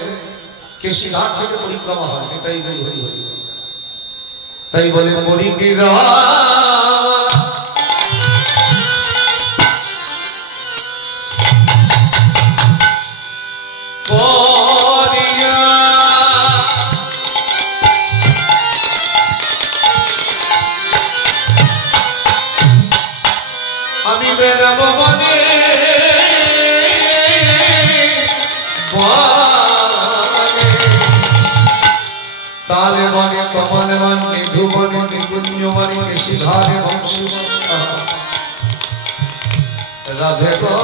কেশিঘাট থেকে পরিক্রমা হয়, এটাই হরি হরি। তাই বলে পরিক্রমা আমি বেড়াবো বনে তালে বনে তমালে বন নিধু বনে নিকুঞ্জ বনে কেশিধারে বংশী রাধে গো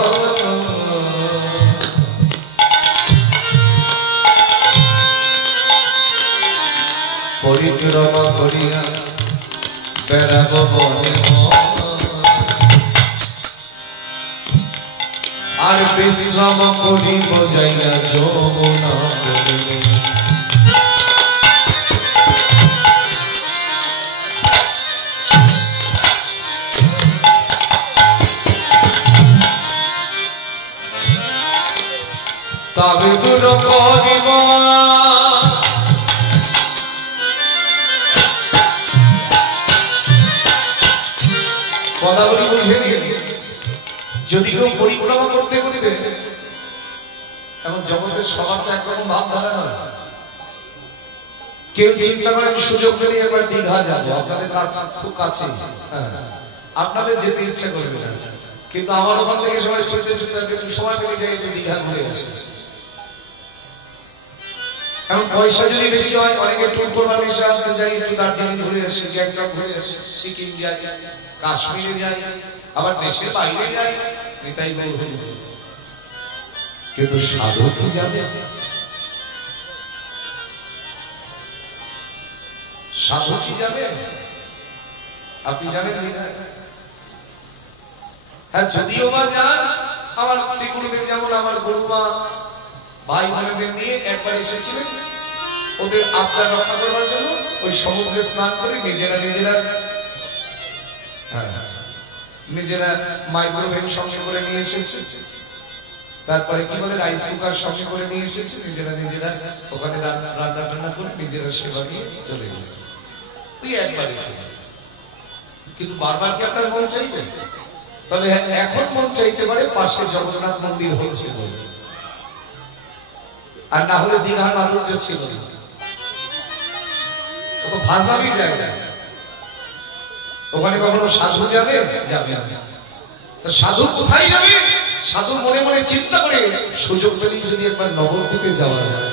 পরিক্রমা করিয়া বেড়াবো বনে আর বিশ্রাম করিব যাইয়া যমুনা তীরে। তবে দূর করিব কথাগুলি বুঝে নিয়ে। যদি কেউ পরিক্রমা করতে করতে, এমন জগতের সবার তো একরকম ভাবধারা নয়, কেউ চিন্তা করেন সুযোগ পেলে এবার দীঘা যাবো, আপনাদের কাছে খুব কাছে, আপনাদের যেতে ইচ্ছা করবে না, কিন্তু আমার ওখান থেকে সবাই চলতে চলতে একটু সময় পেলে যাই একটু দীঘা ঘুরে আসে। এখন পয়সা যদি বেশি হয় অনেকে ট্যুর করবার বিষয় আছে, যাই একটু দার্জিলিং ঘুরে আসে, গ্যাংটক ঘুরে আসে, সিকিম যাই, কাশ্মীরে যাই, আবার দেশের বাইরে যাই, এটাই বলবেন। কিন্তু সাধু কি যাবে? সাধু কি যাবে? আপনি যাবেন দীঘা? হ্যাঁ, যদিও বা যান, আমার শ্রী গুরুদেব যেমন আমার গুরুমা ভাই বোনেদের নিয়ে একবার এসেছিলেন, ওদের আবদার রক্ষা করবার জন্য ওই সমুদ্রে স্নান করে নিজেরা মাইক্রোওয়েভ সঙ্গে করে নিয়ে এসেছে, তারপরে কি বলে রাইস কুকার সঙ্গে করে নিয়ে এসেছে, নিজেরা ওখানে রান্না টান্না করে নিজেরা সেবা নিয়ে চলে গেছে। ওই একবারই ঠিক, কিন্তু বারবার কি আপনার মন চাইছে? তাহলে এখন মন চাইতে পারে পাশে জগন্নাথ মন্দির হচ্ছে, আর না হলে দীঘার মাধুর্য ছিল না, ভাষারই জায়গা। ওখানে কখনো সাধু যাবে? যাবে না। তা সাধু কোথায় যাবে? সাধু মনে মনে চিন্তা করে সুযোগ পেলেই যদি একবার নবদ্বীপে যাওয়া যায়,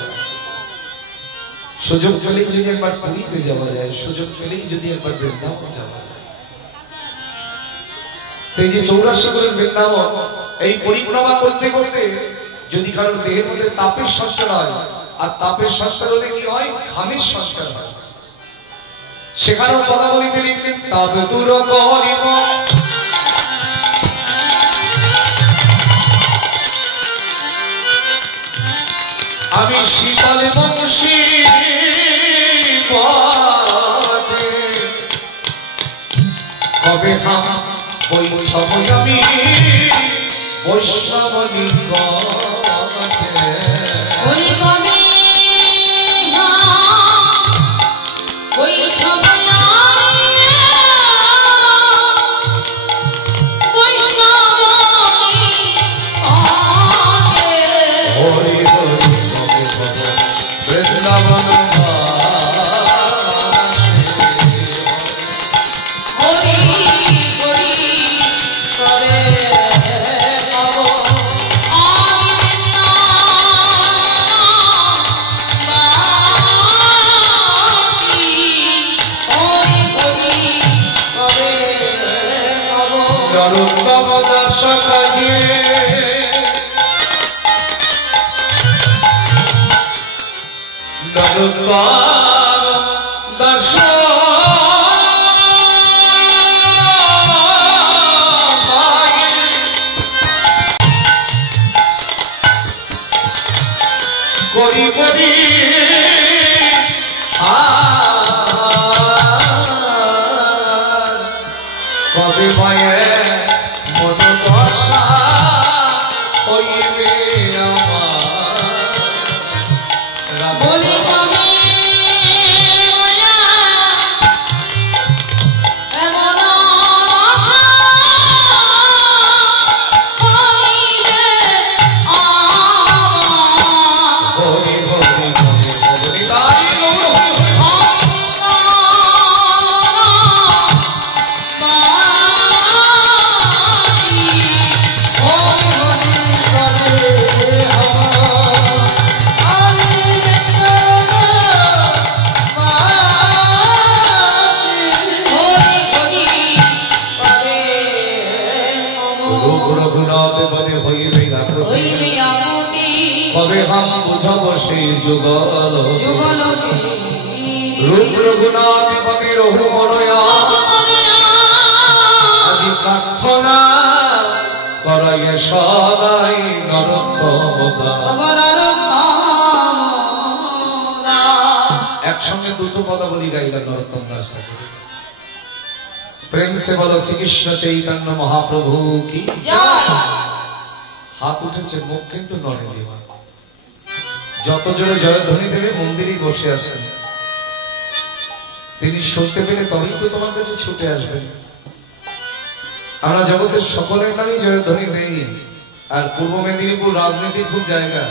সুযোগ পেলেই যদি একবার পুরীতে যাওয়া যায়, সুযোগ পেলেই যদি একবার বৃন্দাবন যাওয়া যায়। তো এই যে 84 কোটি বৃন্দাবন এই পরিক্রমা করতে করতে যদি কারোর দেহের মধ্যে তাপের সঞ্চার হয়, আর তাপের সঞ্চার হলে কি হয়? ঘামের সঞ্চার হয়। সেখানেও পদাবলীতে লিখলেন তাপ দূর করিব আমি শীতল বংশী পথে কবে খাম বৈঠব আমি বৈষ্ণব নিকটে ওরে কবে ওই খবলা বৈষ্ণবী হরি হরি কবে কবে বৃন্দাবন হরি হরি কবে কব আমি বাসি হরি হরি কবে কব নরোত্তম দর্শক করি করি কবে ভয়ে মন দশা হইবে আমার বলি কবে মায়া এমন আশা হইবে আমার হরি হরি হরি হরি তাই রূপ রঘুনাথ পদে হইবে আকুতি কবে হাম বুঝব সেই যুগল রূপ রঘুনাথ পদে রঘু মনয়া আজি প্রার্থনা করাইয়ে সদাই নরোত্তম একসঙ্গে দুটো পদাবলী গাইলেন নরোত্তম দাস ঠাকুর। প্রেম সে বলো শ্রীকৃষ্ণ চৈতন্য মহাপ্রভু কি হাত উঠেছে, মুখ কিন্তু নড়েনি। যত জোরে জয়ধ্বনি দেবে মন্দিরেই বসে আছেন তিনি, শুনতে পেলে তবেই তো তোমার কাছে ছুটে আসবেন। আমরা জগতের সকলের নামেই জয়ধ্বনি দেই। আর পূর্ব মেদিনীপুর রাজনীতির খুব জায়গা,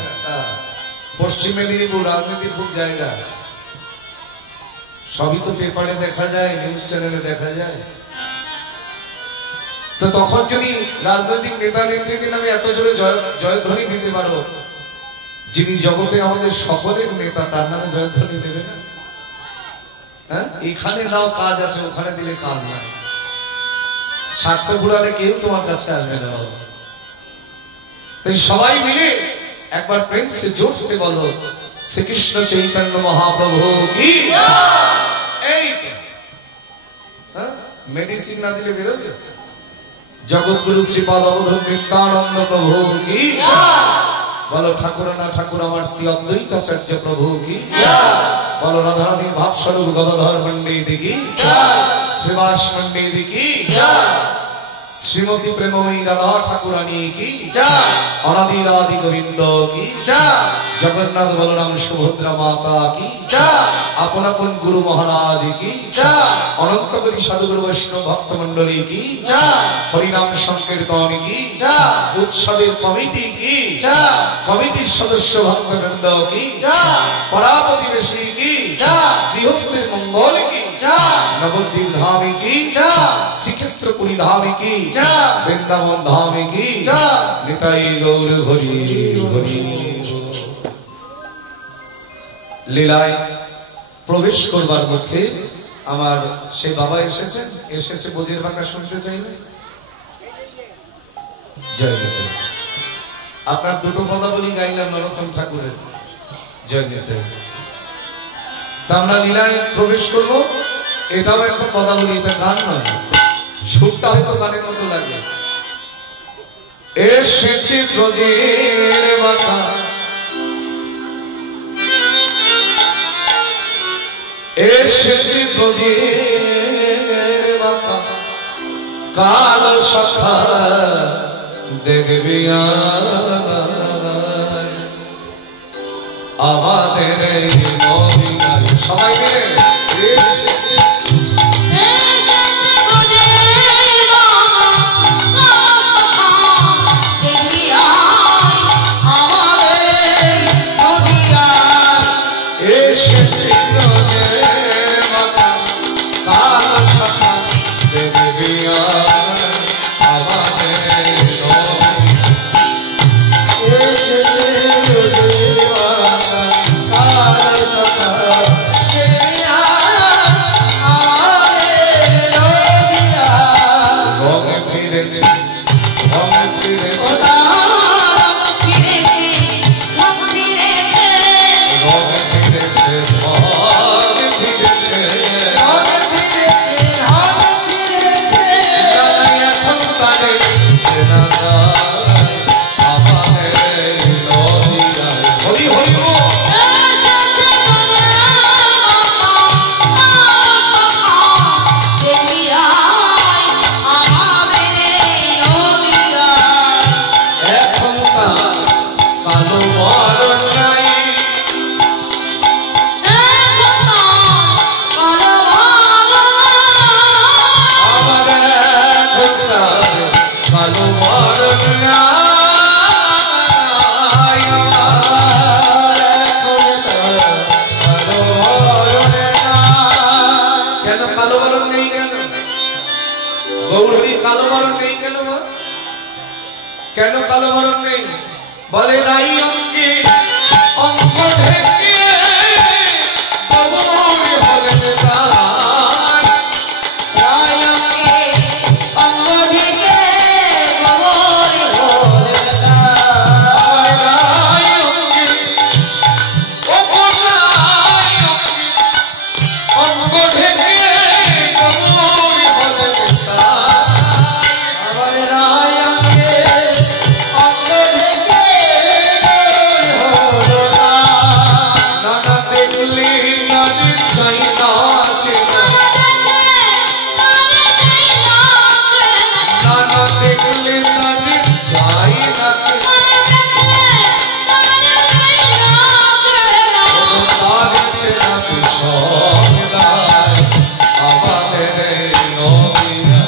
পশ্চিম মেদিনীপুর রাজনীতির খুব জায়গা, সবই তো পেপারে দেখা যায়, নিউজ চ্যানেলে দেখা যায়। তো তখন যদি রাজনৈতিক নেতা নেত্রীদের নামে এত জোরে জয়ধ্বনি দিতে পারো, যিনি জগতে আমাদের সকলের নেতা তার নামে জয়ধ্বনি দেবে না? হ্যাঁ, এখানে নাও কাজ আছে, ওখানে দিলে কাজ নাই। স্বার্থ পুরালে কেউ তোমার কাছে আসবে না। তাই সবাই মিলে একবার প্রেম সে জোর সে বলো শ্রীকৃষ্ণ চৈতন্য মহাপ্রভু কি। এই মেডিসিন না দিলে বেরোবে। জগৎগুরু শ্রীপাদ অবধূত নিত্যানন্দ প্রভু কি। বলো ঠাকুর না ঠাকুর আমার শ্রী অদ্বৈতাচার্য প্রভু কি। বলো রাধারানীর ভাবস্বরূপ গদাধর পণ্ডিত কি, শ্রীবাস পণ্ডিত কি, শ্রীমতী প্রেমময়ী রাধা ঠাকুরানী কি, অনাদিরাদি গোবিন্দ কি, জগন্নাথ বলরাম সুভদ্রা মাতা কি, আপন আপন গুরু মহারাজ কি, অনন্ত কোটি সাধুগুরু বৈষ্ণব ভক্ত মন্ডলী কি, হরিনাম সংকীর্তন কি, উৎসবের কমিটি কি, কমিটির সদস্য ভক্তবৃন্দ কি, পাড়া প্রতিবেশী কি, গৃহস্থের মঙ্গল কি, নবদ্বীপ ধামে কি শ্রীক্ষেত্রপুরী ধামে কি বৃন্দাবন ধামে কি নিতাই গৌর হরি হরি। লীলায় প্রবেশ করবার মুখে আমার সেই বাবা এসেছে বোঝের বাঁকা শুনতে চাইলে। জয় জয়। আপনার দুটো পদাবলী গাইলাম নরোত্তম ঠাকুরের, জয় জয়। তা আমরা লীলায় প্রবেশ করব, এটাও একটা পদাবলী, এটা গান নয়, সুরটা হয়তো গানের মতো লাগে। এসেছে ব্রজের বাঁকা, এসেছে ব্রজের বাঁকা, কাল সখা দেখবি আমাদের মদিনায়। সবাই মিলে এসেছে কেন কালো বরণ নেই? বলে রাই অঙ্গে অঙ্গ ঢেকে কবর হলেন দান, রাই অঙ্গে অঙ্গ ঢেকে কবর হলেন দান, রাই অঙ্গে অঙ্গ ঢেকে কবর হলেন দান, আমার রায় অঙ্গে অঙ্গ ঢেকে হলো না। নানা দেখলি নানি চাই না আছে না, নানা দেখলি নানি চাই না আছে না, আছে না সদায় আমাদের নবীনা।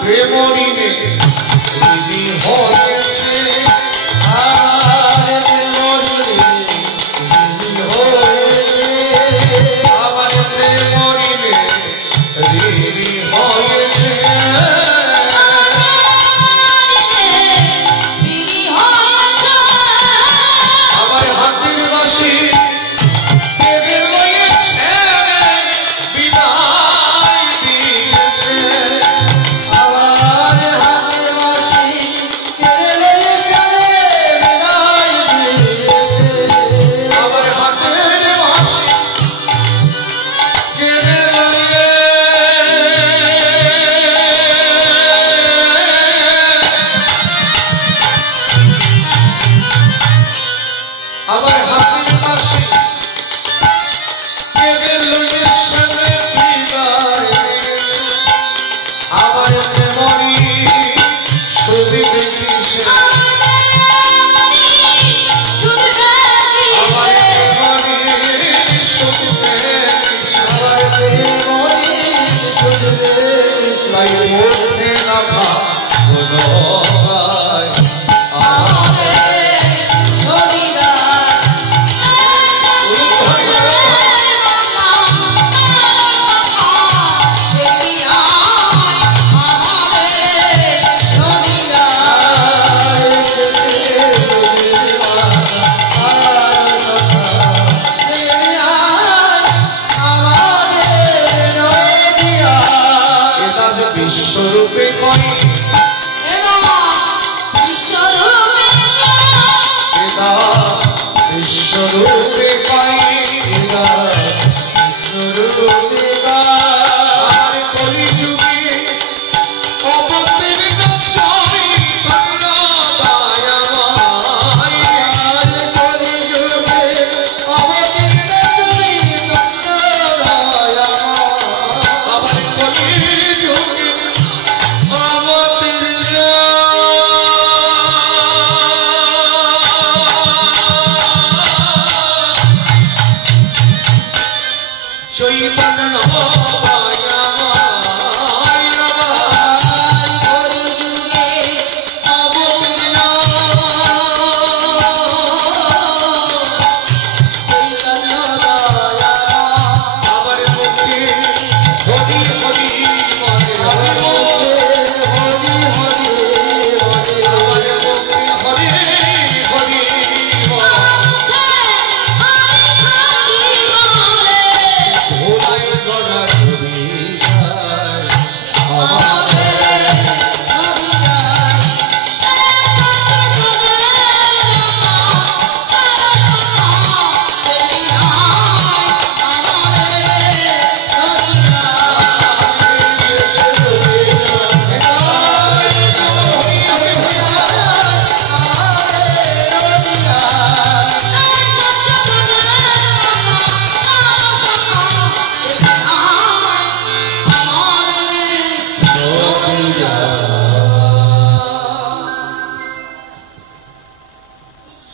প্রেমরিনে হৃদি হয়েছে আর মরিলে হয়েছে, আমার প্রেমরিনে হৃদি হয়েছে, আমার হাতের বাঁশি কেড়ে লয়েছে, বিদায় দিয়েছে, আমার হাতে বাঁশি কেড়ে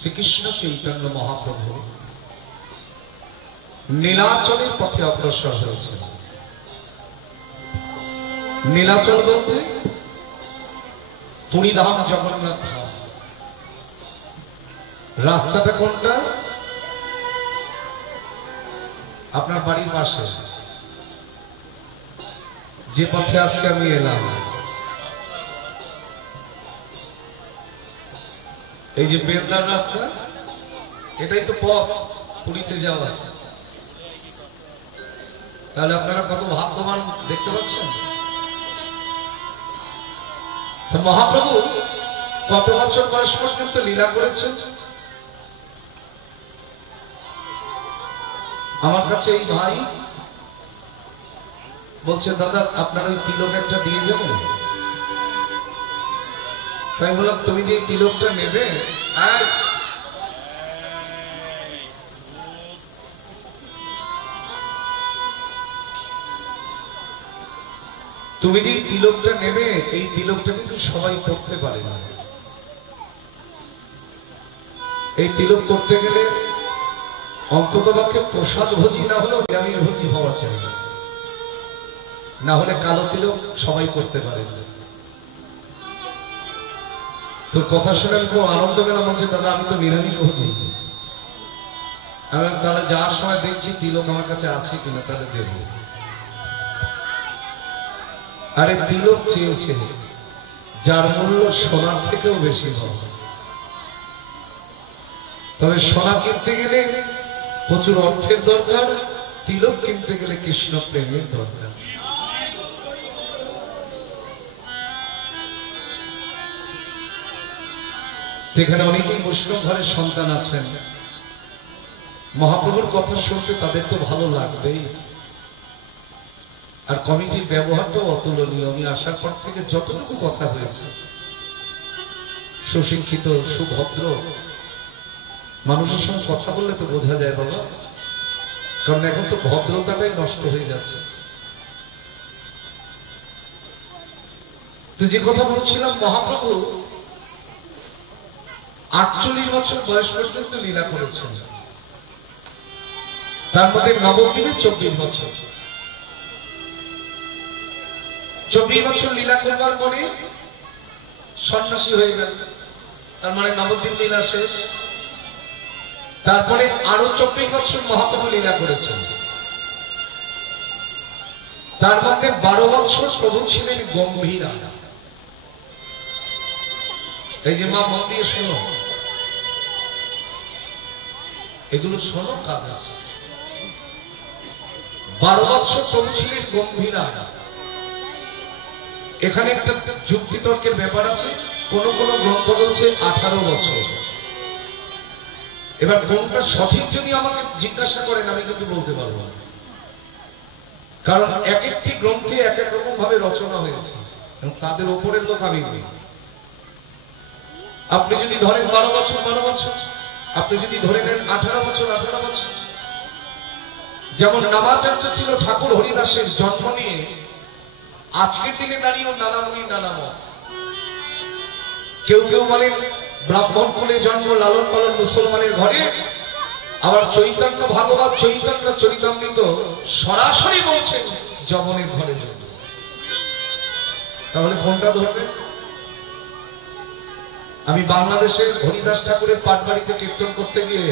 শ্রীকৃষ্ণ চৈতন্য মহাপ্রভু নীলাচলের পথে অগ্রসর হয়েছে। নীলাচল বলতে পুরীধাম জগন্নাথ ধাম। রাস্তাটা কোনটা? আপনার বাড়ির পাশে যে পথে আজকে আমি এলাম, এই যে বেলদার রাস্তা, এটাই তো পথ পুরীতে যাওয়া। তাহলে আপনারা কত ভাগ্যবান দেখতে পাচ্ছেন। মহাপ্রভু কত বছর বয়স পর্যন্ত লীলা করেছেন? আমার কাছে এই ভাই বলছে, দাদা আপনার ওই তিলক একটা দিয়ে যাবেন। তাই বললাম, তুমি যে তিলকটা নেবে, তুমি যে তিলকটা নেবে, এই তিলকটা কিন্তু সবাই করতে পারে না। এই তিলক করতে গেলে অন্তত পক্ষে প্রসাদ ভোজি না হলেও নিরামিষ ভোজি হওয়া চাই, না হলে কালো তিলক সবাই করতে পারে না। তোর কথা শুনে আমি খুব আনন্দ পেলাম। বলছে, দাদা আমি তো নিরামিষ ভোজি। আমি তাহলে যাওয়ার সময় দেখছি তিলক আমার কাছে আছে কিনা, তাহলে দেবো। আরে তিলক চেয়েছে যার মূল্য সোনার থেকেও বেশি হবে। তবে সোনা কিনতে গেলে প্রচুর অর্থের দরকার, তিলক কিনতে গেলে কৃষ্ণ প্রেমের দরকার। এখানে অনেকেই বৈষ্ণব ঘরের সন্তান আছেন। মহাপ্রভুর কথা শুনতে তাদের তো ভালো লাগবেই। আর কমিটির ব্যবহারটাও অতুলনীয়। আমি আসার পর থেকে যতটুকু কথা হয়েছে, সুশিক্ষিত সুভদ্র মানুষের সঙ্গে কথা বললে তো বোঝা যায় বাবা, কারণ এখন তো ভদ্রতাটাই নষ্ট হয়ে যাচ্ছে। তো যে কথা বলছিলাম, মহাপ্রভু 48 বছর বয়স পর্যন্ত লীলা করেছেন। তার মধ্যে নবদ্বীপে 24 বছর। 24 বছর লীলা করবার পরে সন্ন্যাসী হয়ে গেল। তার মানে নবদ্বীপ লীলা শেষ। তারপরে আরো 24 বছর মহাপ্রভু লীলা করেছেন। তার মধ্যে 12 বছর প্রভু ছিলেন গম্ভীরা। এই যে মা মন দিয়ে শোনো, এগুলো শোনো, কাজ আছে। 12 বছর প্রভু ছিলেন গম্ভীরা। এখানে একটা যুক্তি তর্কের ব্যাপার আছে। কোন কোন গ্রন্থ বলছে 18 বছর। এবার কোনটা সঠিক যদি আমাকে জিজ্ঞাসা করেন, আমি কিন্তু বলতে পারবো না, কারণ এক একটি গ্রন্থে এক এক রকম ভাবে রচনা হয়েছে এবং তাদের উপরের লোক আমি নই। আপনি যদি ধরেন 12 বছর 12 বছর, আপনি যদি ধরে নেন 18 বছর 18 বছর। যেমন নামাচার্য ছিল ঠাকুর হরিদাসের জন্ম নিয়ে আজকের দিনে দাঁড়িয়েও নানা মুনি নানা মত। কেউ কেউ বলেন ব্রাহ্মণ কুলে জন্ম, লালন পালন মুসলমানের ঘরে। আবার চৈতন্য ভাগবত চৈতন্য চরিতামৃত সরাসরি বলছেন যমনের ঘরে জন্ম। তাহলে কোনটা ধরবেন? আমি বাংলাদেশের হরিদাস ঠাকুরের পাটবাড়িতে কীর্তন করতে গিয়ে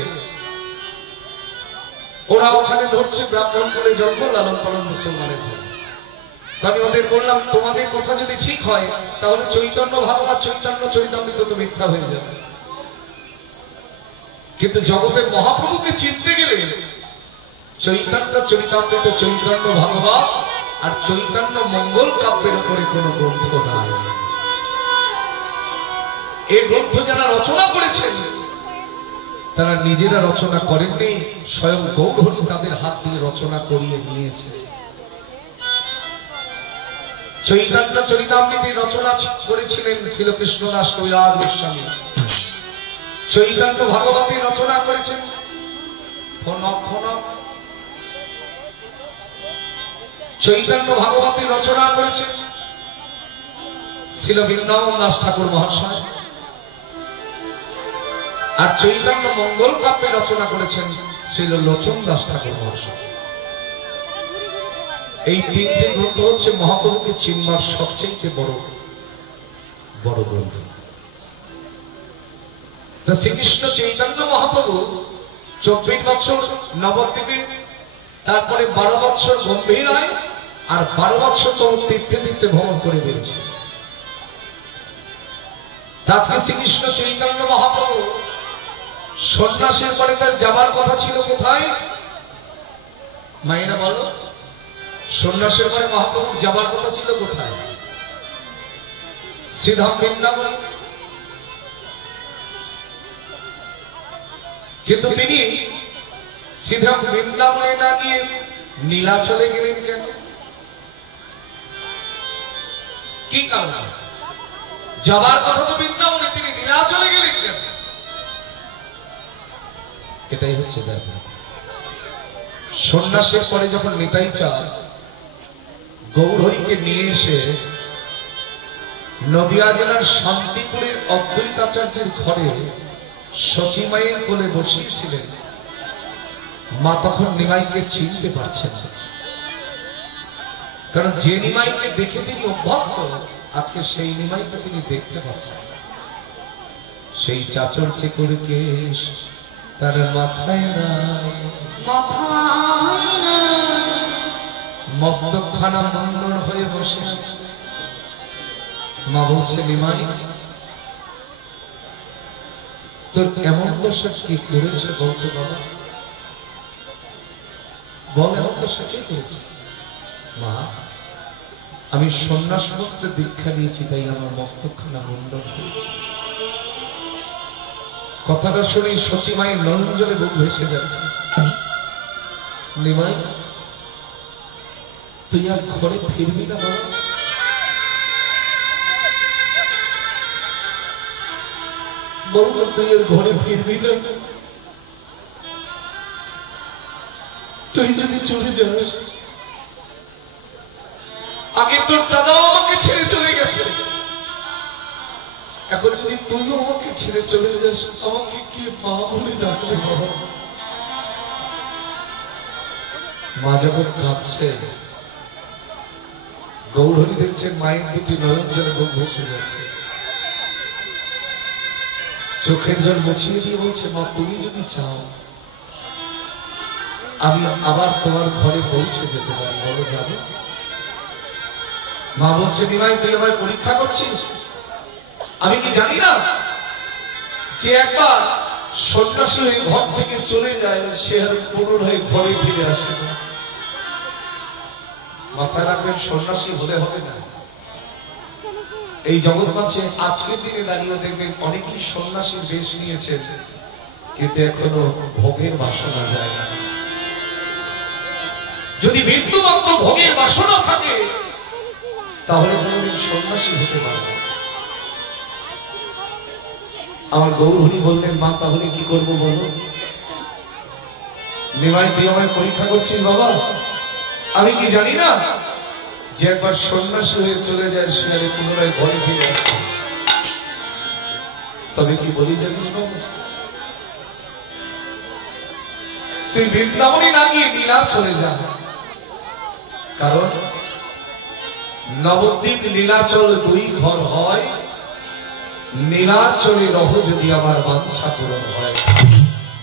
ওরা ওখানে ধরছে ব্রাহ্মণ কুলে জন্ম, লালন পালন মুসলমানের ঘরে। আমি ওদের বললাম, তোমাদের কথা যদি ঠিক হয় তাহলে চৈতন্য ভাগবত চৈতন্য চরিতামৃত তো মিথ্যা হয়ে যাবে। কিন্তু জগতের মহাপ্রভুকে চিনতে গেলে চৈতন্য চরিতামৃত চৈতন্য ভাগবত আর চৈতন্য মঙ্গল কাব্যের উপরে কোন গ্রন্থ নাই। এই গ্রন্থ যারা রচনা করেছেন তারা নিজেরা রচনা করেননি, স্বয়ং গৌরহরি তাদের হাত দিয়ে রচনা করিয়ে নিয়েছে। চৈতন্য চরিতামৃতের রচনা করেছিলেন শ্রীকৃষ্ণ দাস কবিরাজ গোস্বামী। চৈতন্য ভাগবতের রচনা করেছেন চৈতন্য ভাগবতের রচনা করেছেন শ্রী বৃন্দাবন দাস ঠাকুর মহাশয়। আর চৈতন্য মঙ্গল কাব্যে রচনা করেছেন শ্রীল লোচন দাস ঠাকুর মহাশয়। এই তিনটি গ্রন্থ হচ্ছে মহাপ্রভুকে চিনবার সবচেয়ে বড় বড় গ্রন্থ। শ্রীকৃষ্ণ চৈতন্য মহাপ্রভু 24 বছর নবদ্বীপে, তারপরে 12 বছর গম্ভীরায়, আর 12 বছর তো তীর্থে তীর্থে ভ্রমণ করে বেরিয়েছে। আজকে শ্রীকৃষ্ণ চৈতন্য মহাপ্রভু সন্ন্যাসের পরে তার যাবার কথা ছিল কোথায়? মায়েরা বলো, সন্ন্যাসের পরে মহাপ্রভুর যাবার কথা ছিল কোথায়? শ্রীধাম বৃন্দাবনে। কিন্তু তিনি শ্রীধাম বৃন্দাবনে না গিয়ে নীলাচলে গেলেন কেন? কি কারণ? যাবার কথা তো বৃন্দাবনে, তিনি নীলাচলে গেলেন কেন? এটাই হচ্ছে ব্যাপার। সন্ন্যাসের পরে যখন নিতাই চাঁদ গৌরহরিকে নিয়ে এসে নদিয়া জেলার শান্তিপুরের অদ্বৈতাচার্যের ঘরে সচিমায়ের কোলে বসিয়েছিলেন, মা তখন নিমাইকে চিনতে পারছেন না। কারণ যে নিমাইকে দেখে তিনি অভ্যস্ত, আজকে সেই নিমাইকে তিনি দেখতে পাচ্ছেন। সেই চাচর চেকুর কেশ তার মাথায় নাই, মস্তকখানা মন্ডল হয়ে বসে আছে। মা বলছে, নিমাই তোর এমন দশা কি করেছে বলতো বাবা? বল, এমন দশা কি করেছে? মা, আমি সন্ন্যাস মন্ত্রে দীক্ষা নিয়েছি, তাই আমার মস্তকখানা মন্ডল হয়েছে। কথাটা শুনে সচিমায়ের নয়নজলে বুক ভেসে যাচ্ছে। নিমাই, তুই আর ঘরে ফিরবি না বাবা? বলবো তুই আর ঘরে ফিরবি না? তুই যদি চলে যাস, আগে তোর দাদাও আমাকে ছেড়ে চলে গেছে, এখন যদি তুইও আমাকে ছেড়ে চলে যাস, আমাকে কি মা বলে ডাকবে বাবা? মা যখন কাঁদছে, গৌরহরি দেখছেন মায়ের দুটি নয়ন জলে বুক ভেসে যাচ্ছে। চোখের জল মুছিয়ে দিয়ে বলছে, মা তুমি যদি চাও আমি আবার তোমার ঘরে পৌঁছে যেতে পারি, বলো যাবে? মা বলছে, নিমাই তুই আমার পরীক্ষা করছিস? আমি কি জানি না যে একবার সন্ন্যাসী হয়ে ঘর থেকে চলে যায়, সে আর পুনরায় ঘরে ফিরে আসে না। মাথায় রাখবেন, সন্ন্যাসী হলে হবে না। এই জগৎ মাঝে আজকের দিনে দাঁড়িয়ে দেখবেন অনেকেই সন্ন্যাসীর বেশ নিয়েছেন, কিন্তু এখনো ভোগের বাসনা যায় না। যদি বিন্দু মাত্র ভোগের বাসনা থাকে, তাহলে কোনোদিন সন্ন্যাসী হতে পারবে। আমার গৌরহরি বললেন, মা তাহলে কি করবো বলো? নিমাই তুই আমায় পরীক্ষা করছিস বাবা? আমি কি জানি না যে একবার সন্ন্যাসী হয়ে চলে যায়, সে আর পুনরায় ঘরে ফিরে আসে? তবে কি বলি জানিস বাবা, তুই বৃন্দাবনে না গিয়ে নীলা চলে যা। কারণ নবদ্বীপ নীলাচল দুই ঘর হয়, নীলাচলে রহ যদি আমার বাঞ্ছা পূরণ হয়।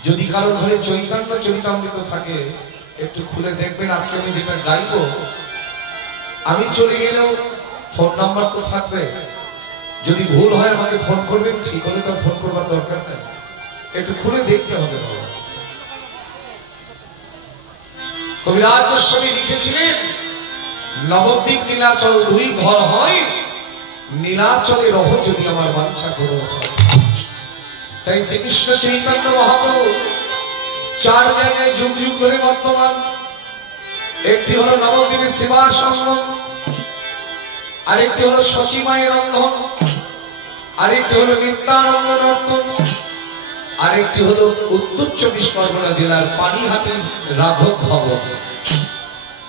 যদি কারোর ঘরে চৈতন্য চরিতামৃত থাকে, একটু খুলে দেখবেন। আজকে আমি যেটা গাইব, আমি চলে গেলেও ফোন নাম্বার তো থাকবে। যদি ভুল হয় আমাকে ফোন করবেন, ঠিক হলে তো ফোন করবার দরকার নেই, একটু খুলে দেখতে হবে। কবিরাজ গোস্বামী লিখেছিলেন, নবদ্বীপ নীলাচল দুই ঘর হয়, নীলাচলে রহ যদি আমার বাঞ্ছা পূরণ হয়। তাই শ্রীকৃষ্ণ চৈতন্য মহাপ্রভু 4 জায়গায় যুগ যুগ ধরে বর্তমান। একটি হলো নবদ্বীপের সেবার সঙ্গম, আরেকটি হলো সচিমায়ের রন্ধন, আরেকটি হলো নিত্যানন্দ নর্তন, আরেকটি হলো উত্তর 24 পরগনা জেলার পানিহাটির রাঘব ভবন,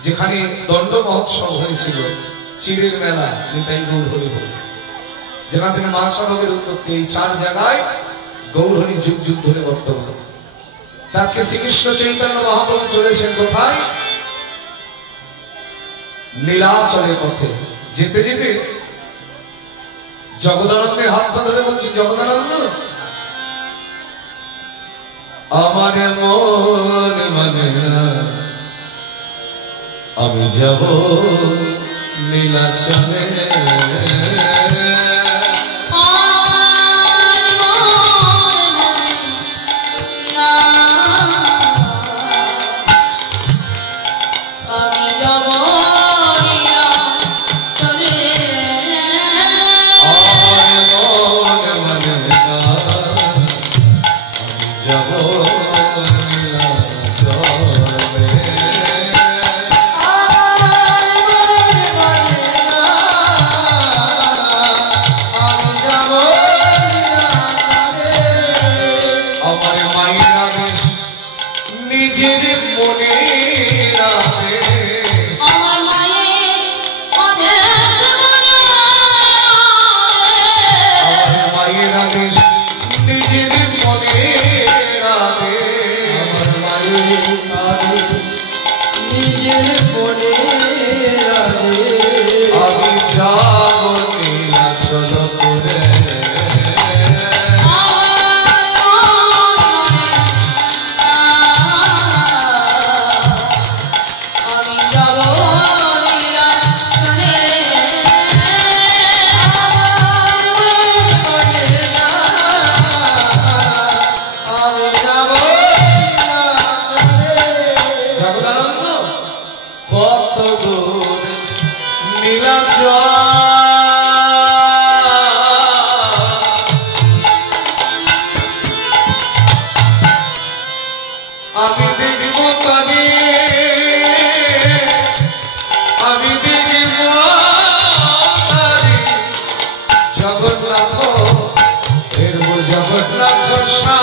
যেখানে দণ্ড মহোৎসব হয়েছিল, চিড়ের মেলা, নিতাই গৌর হরি হরি, যেখান থেকে মানসা ভোগের উৎপত্তি। এই 4 জায়গায় গৌরহরি যুগ যুগ ধরে বর্তমান। আজকে শ্রীকৃষ্ণ চৈতন্য মহাপ্রভু চলেছেন কোথায়? নীলাচলের পথে। যেতে যেতে জগদানন্দের হাতটা ধরে বলছি, জগদানন্দ আমার মন মানে না, আমি যাব নীলাচলে। নিজের মনে আমার মায়ের আদেশ আমার মায়ের আদেশ নিজের মনে আমার মায়ের আদেশ নিজের মনে আমি যাব নীলাচল করে। কত দূর নীলাচল আমি দেখব তারে, আমি দেখব তারে জগন্নাথ, এর জগন্নাথ সা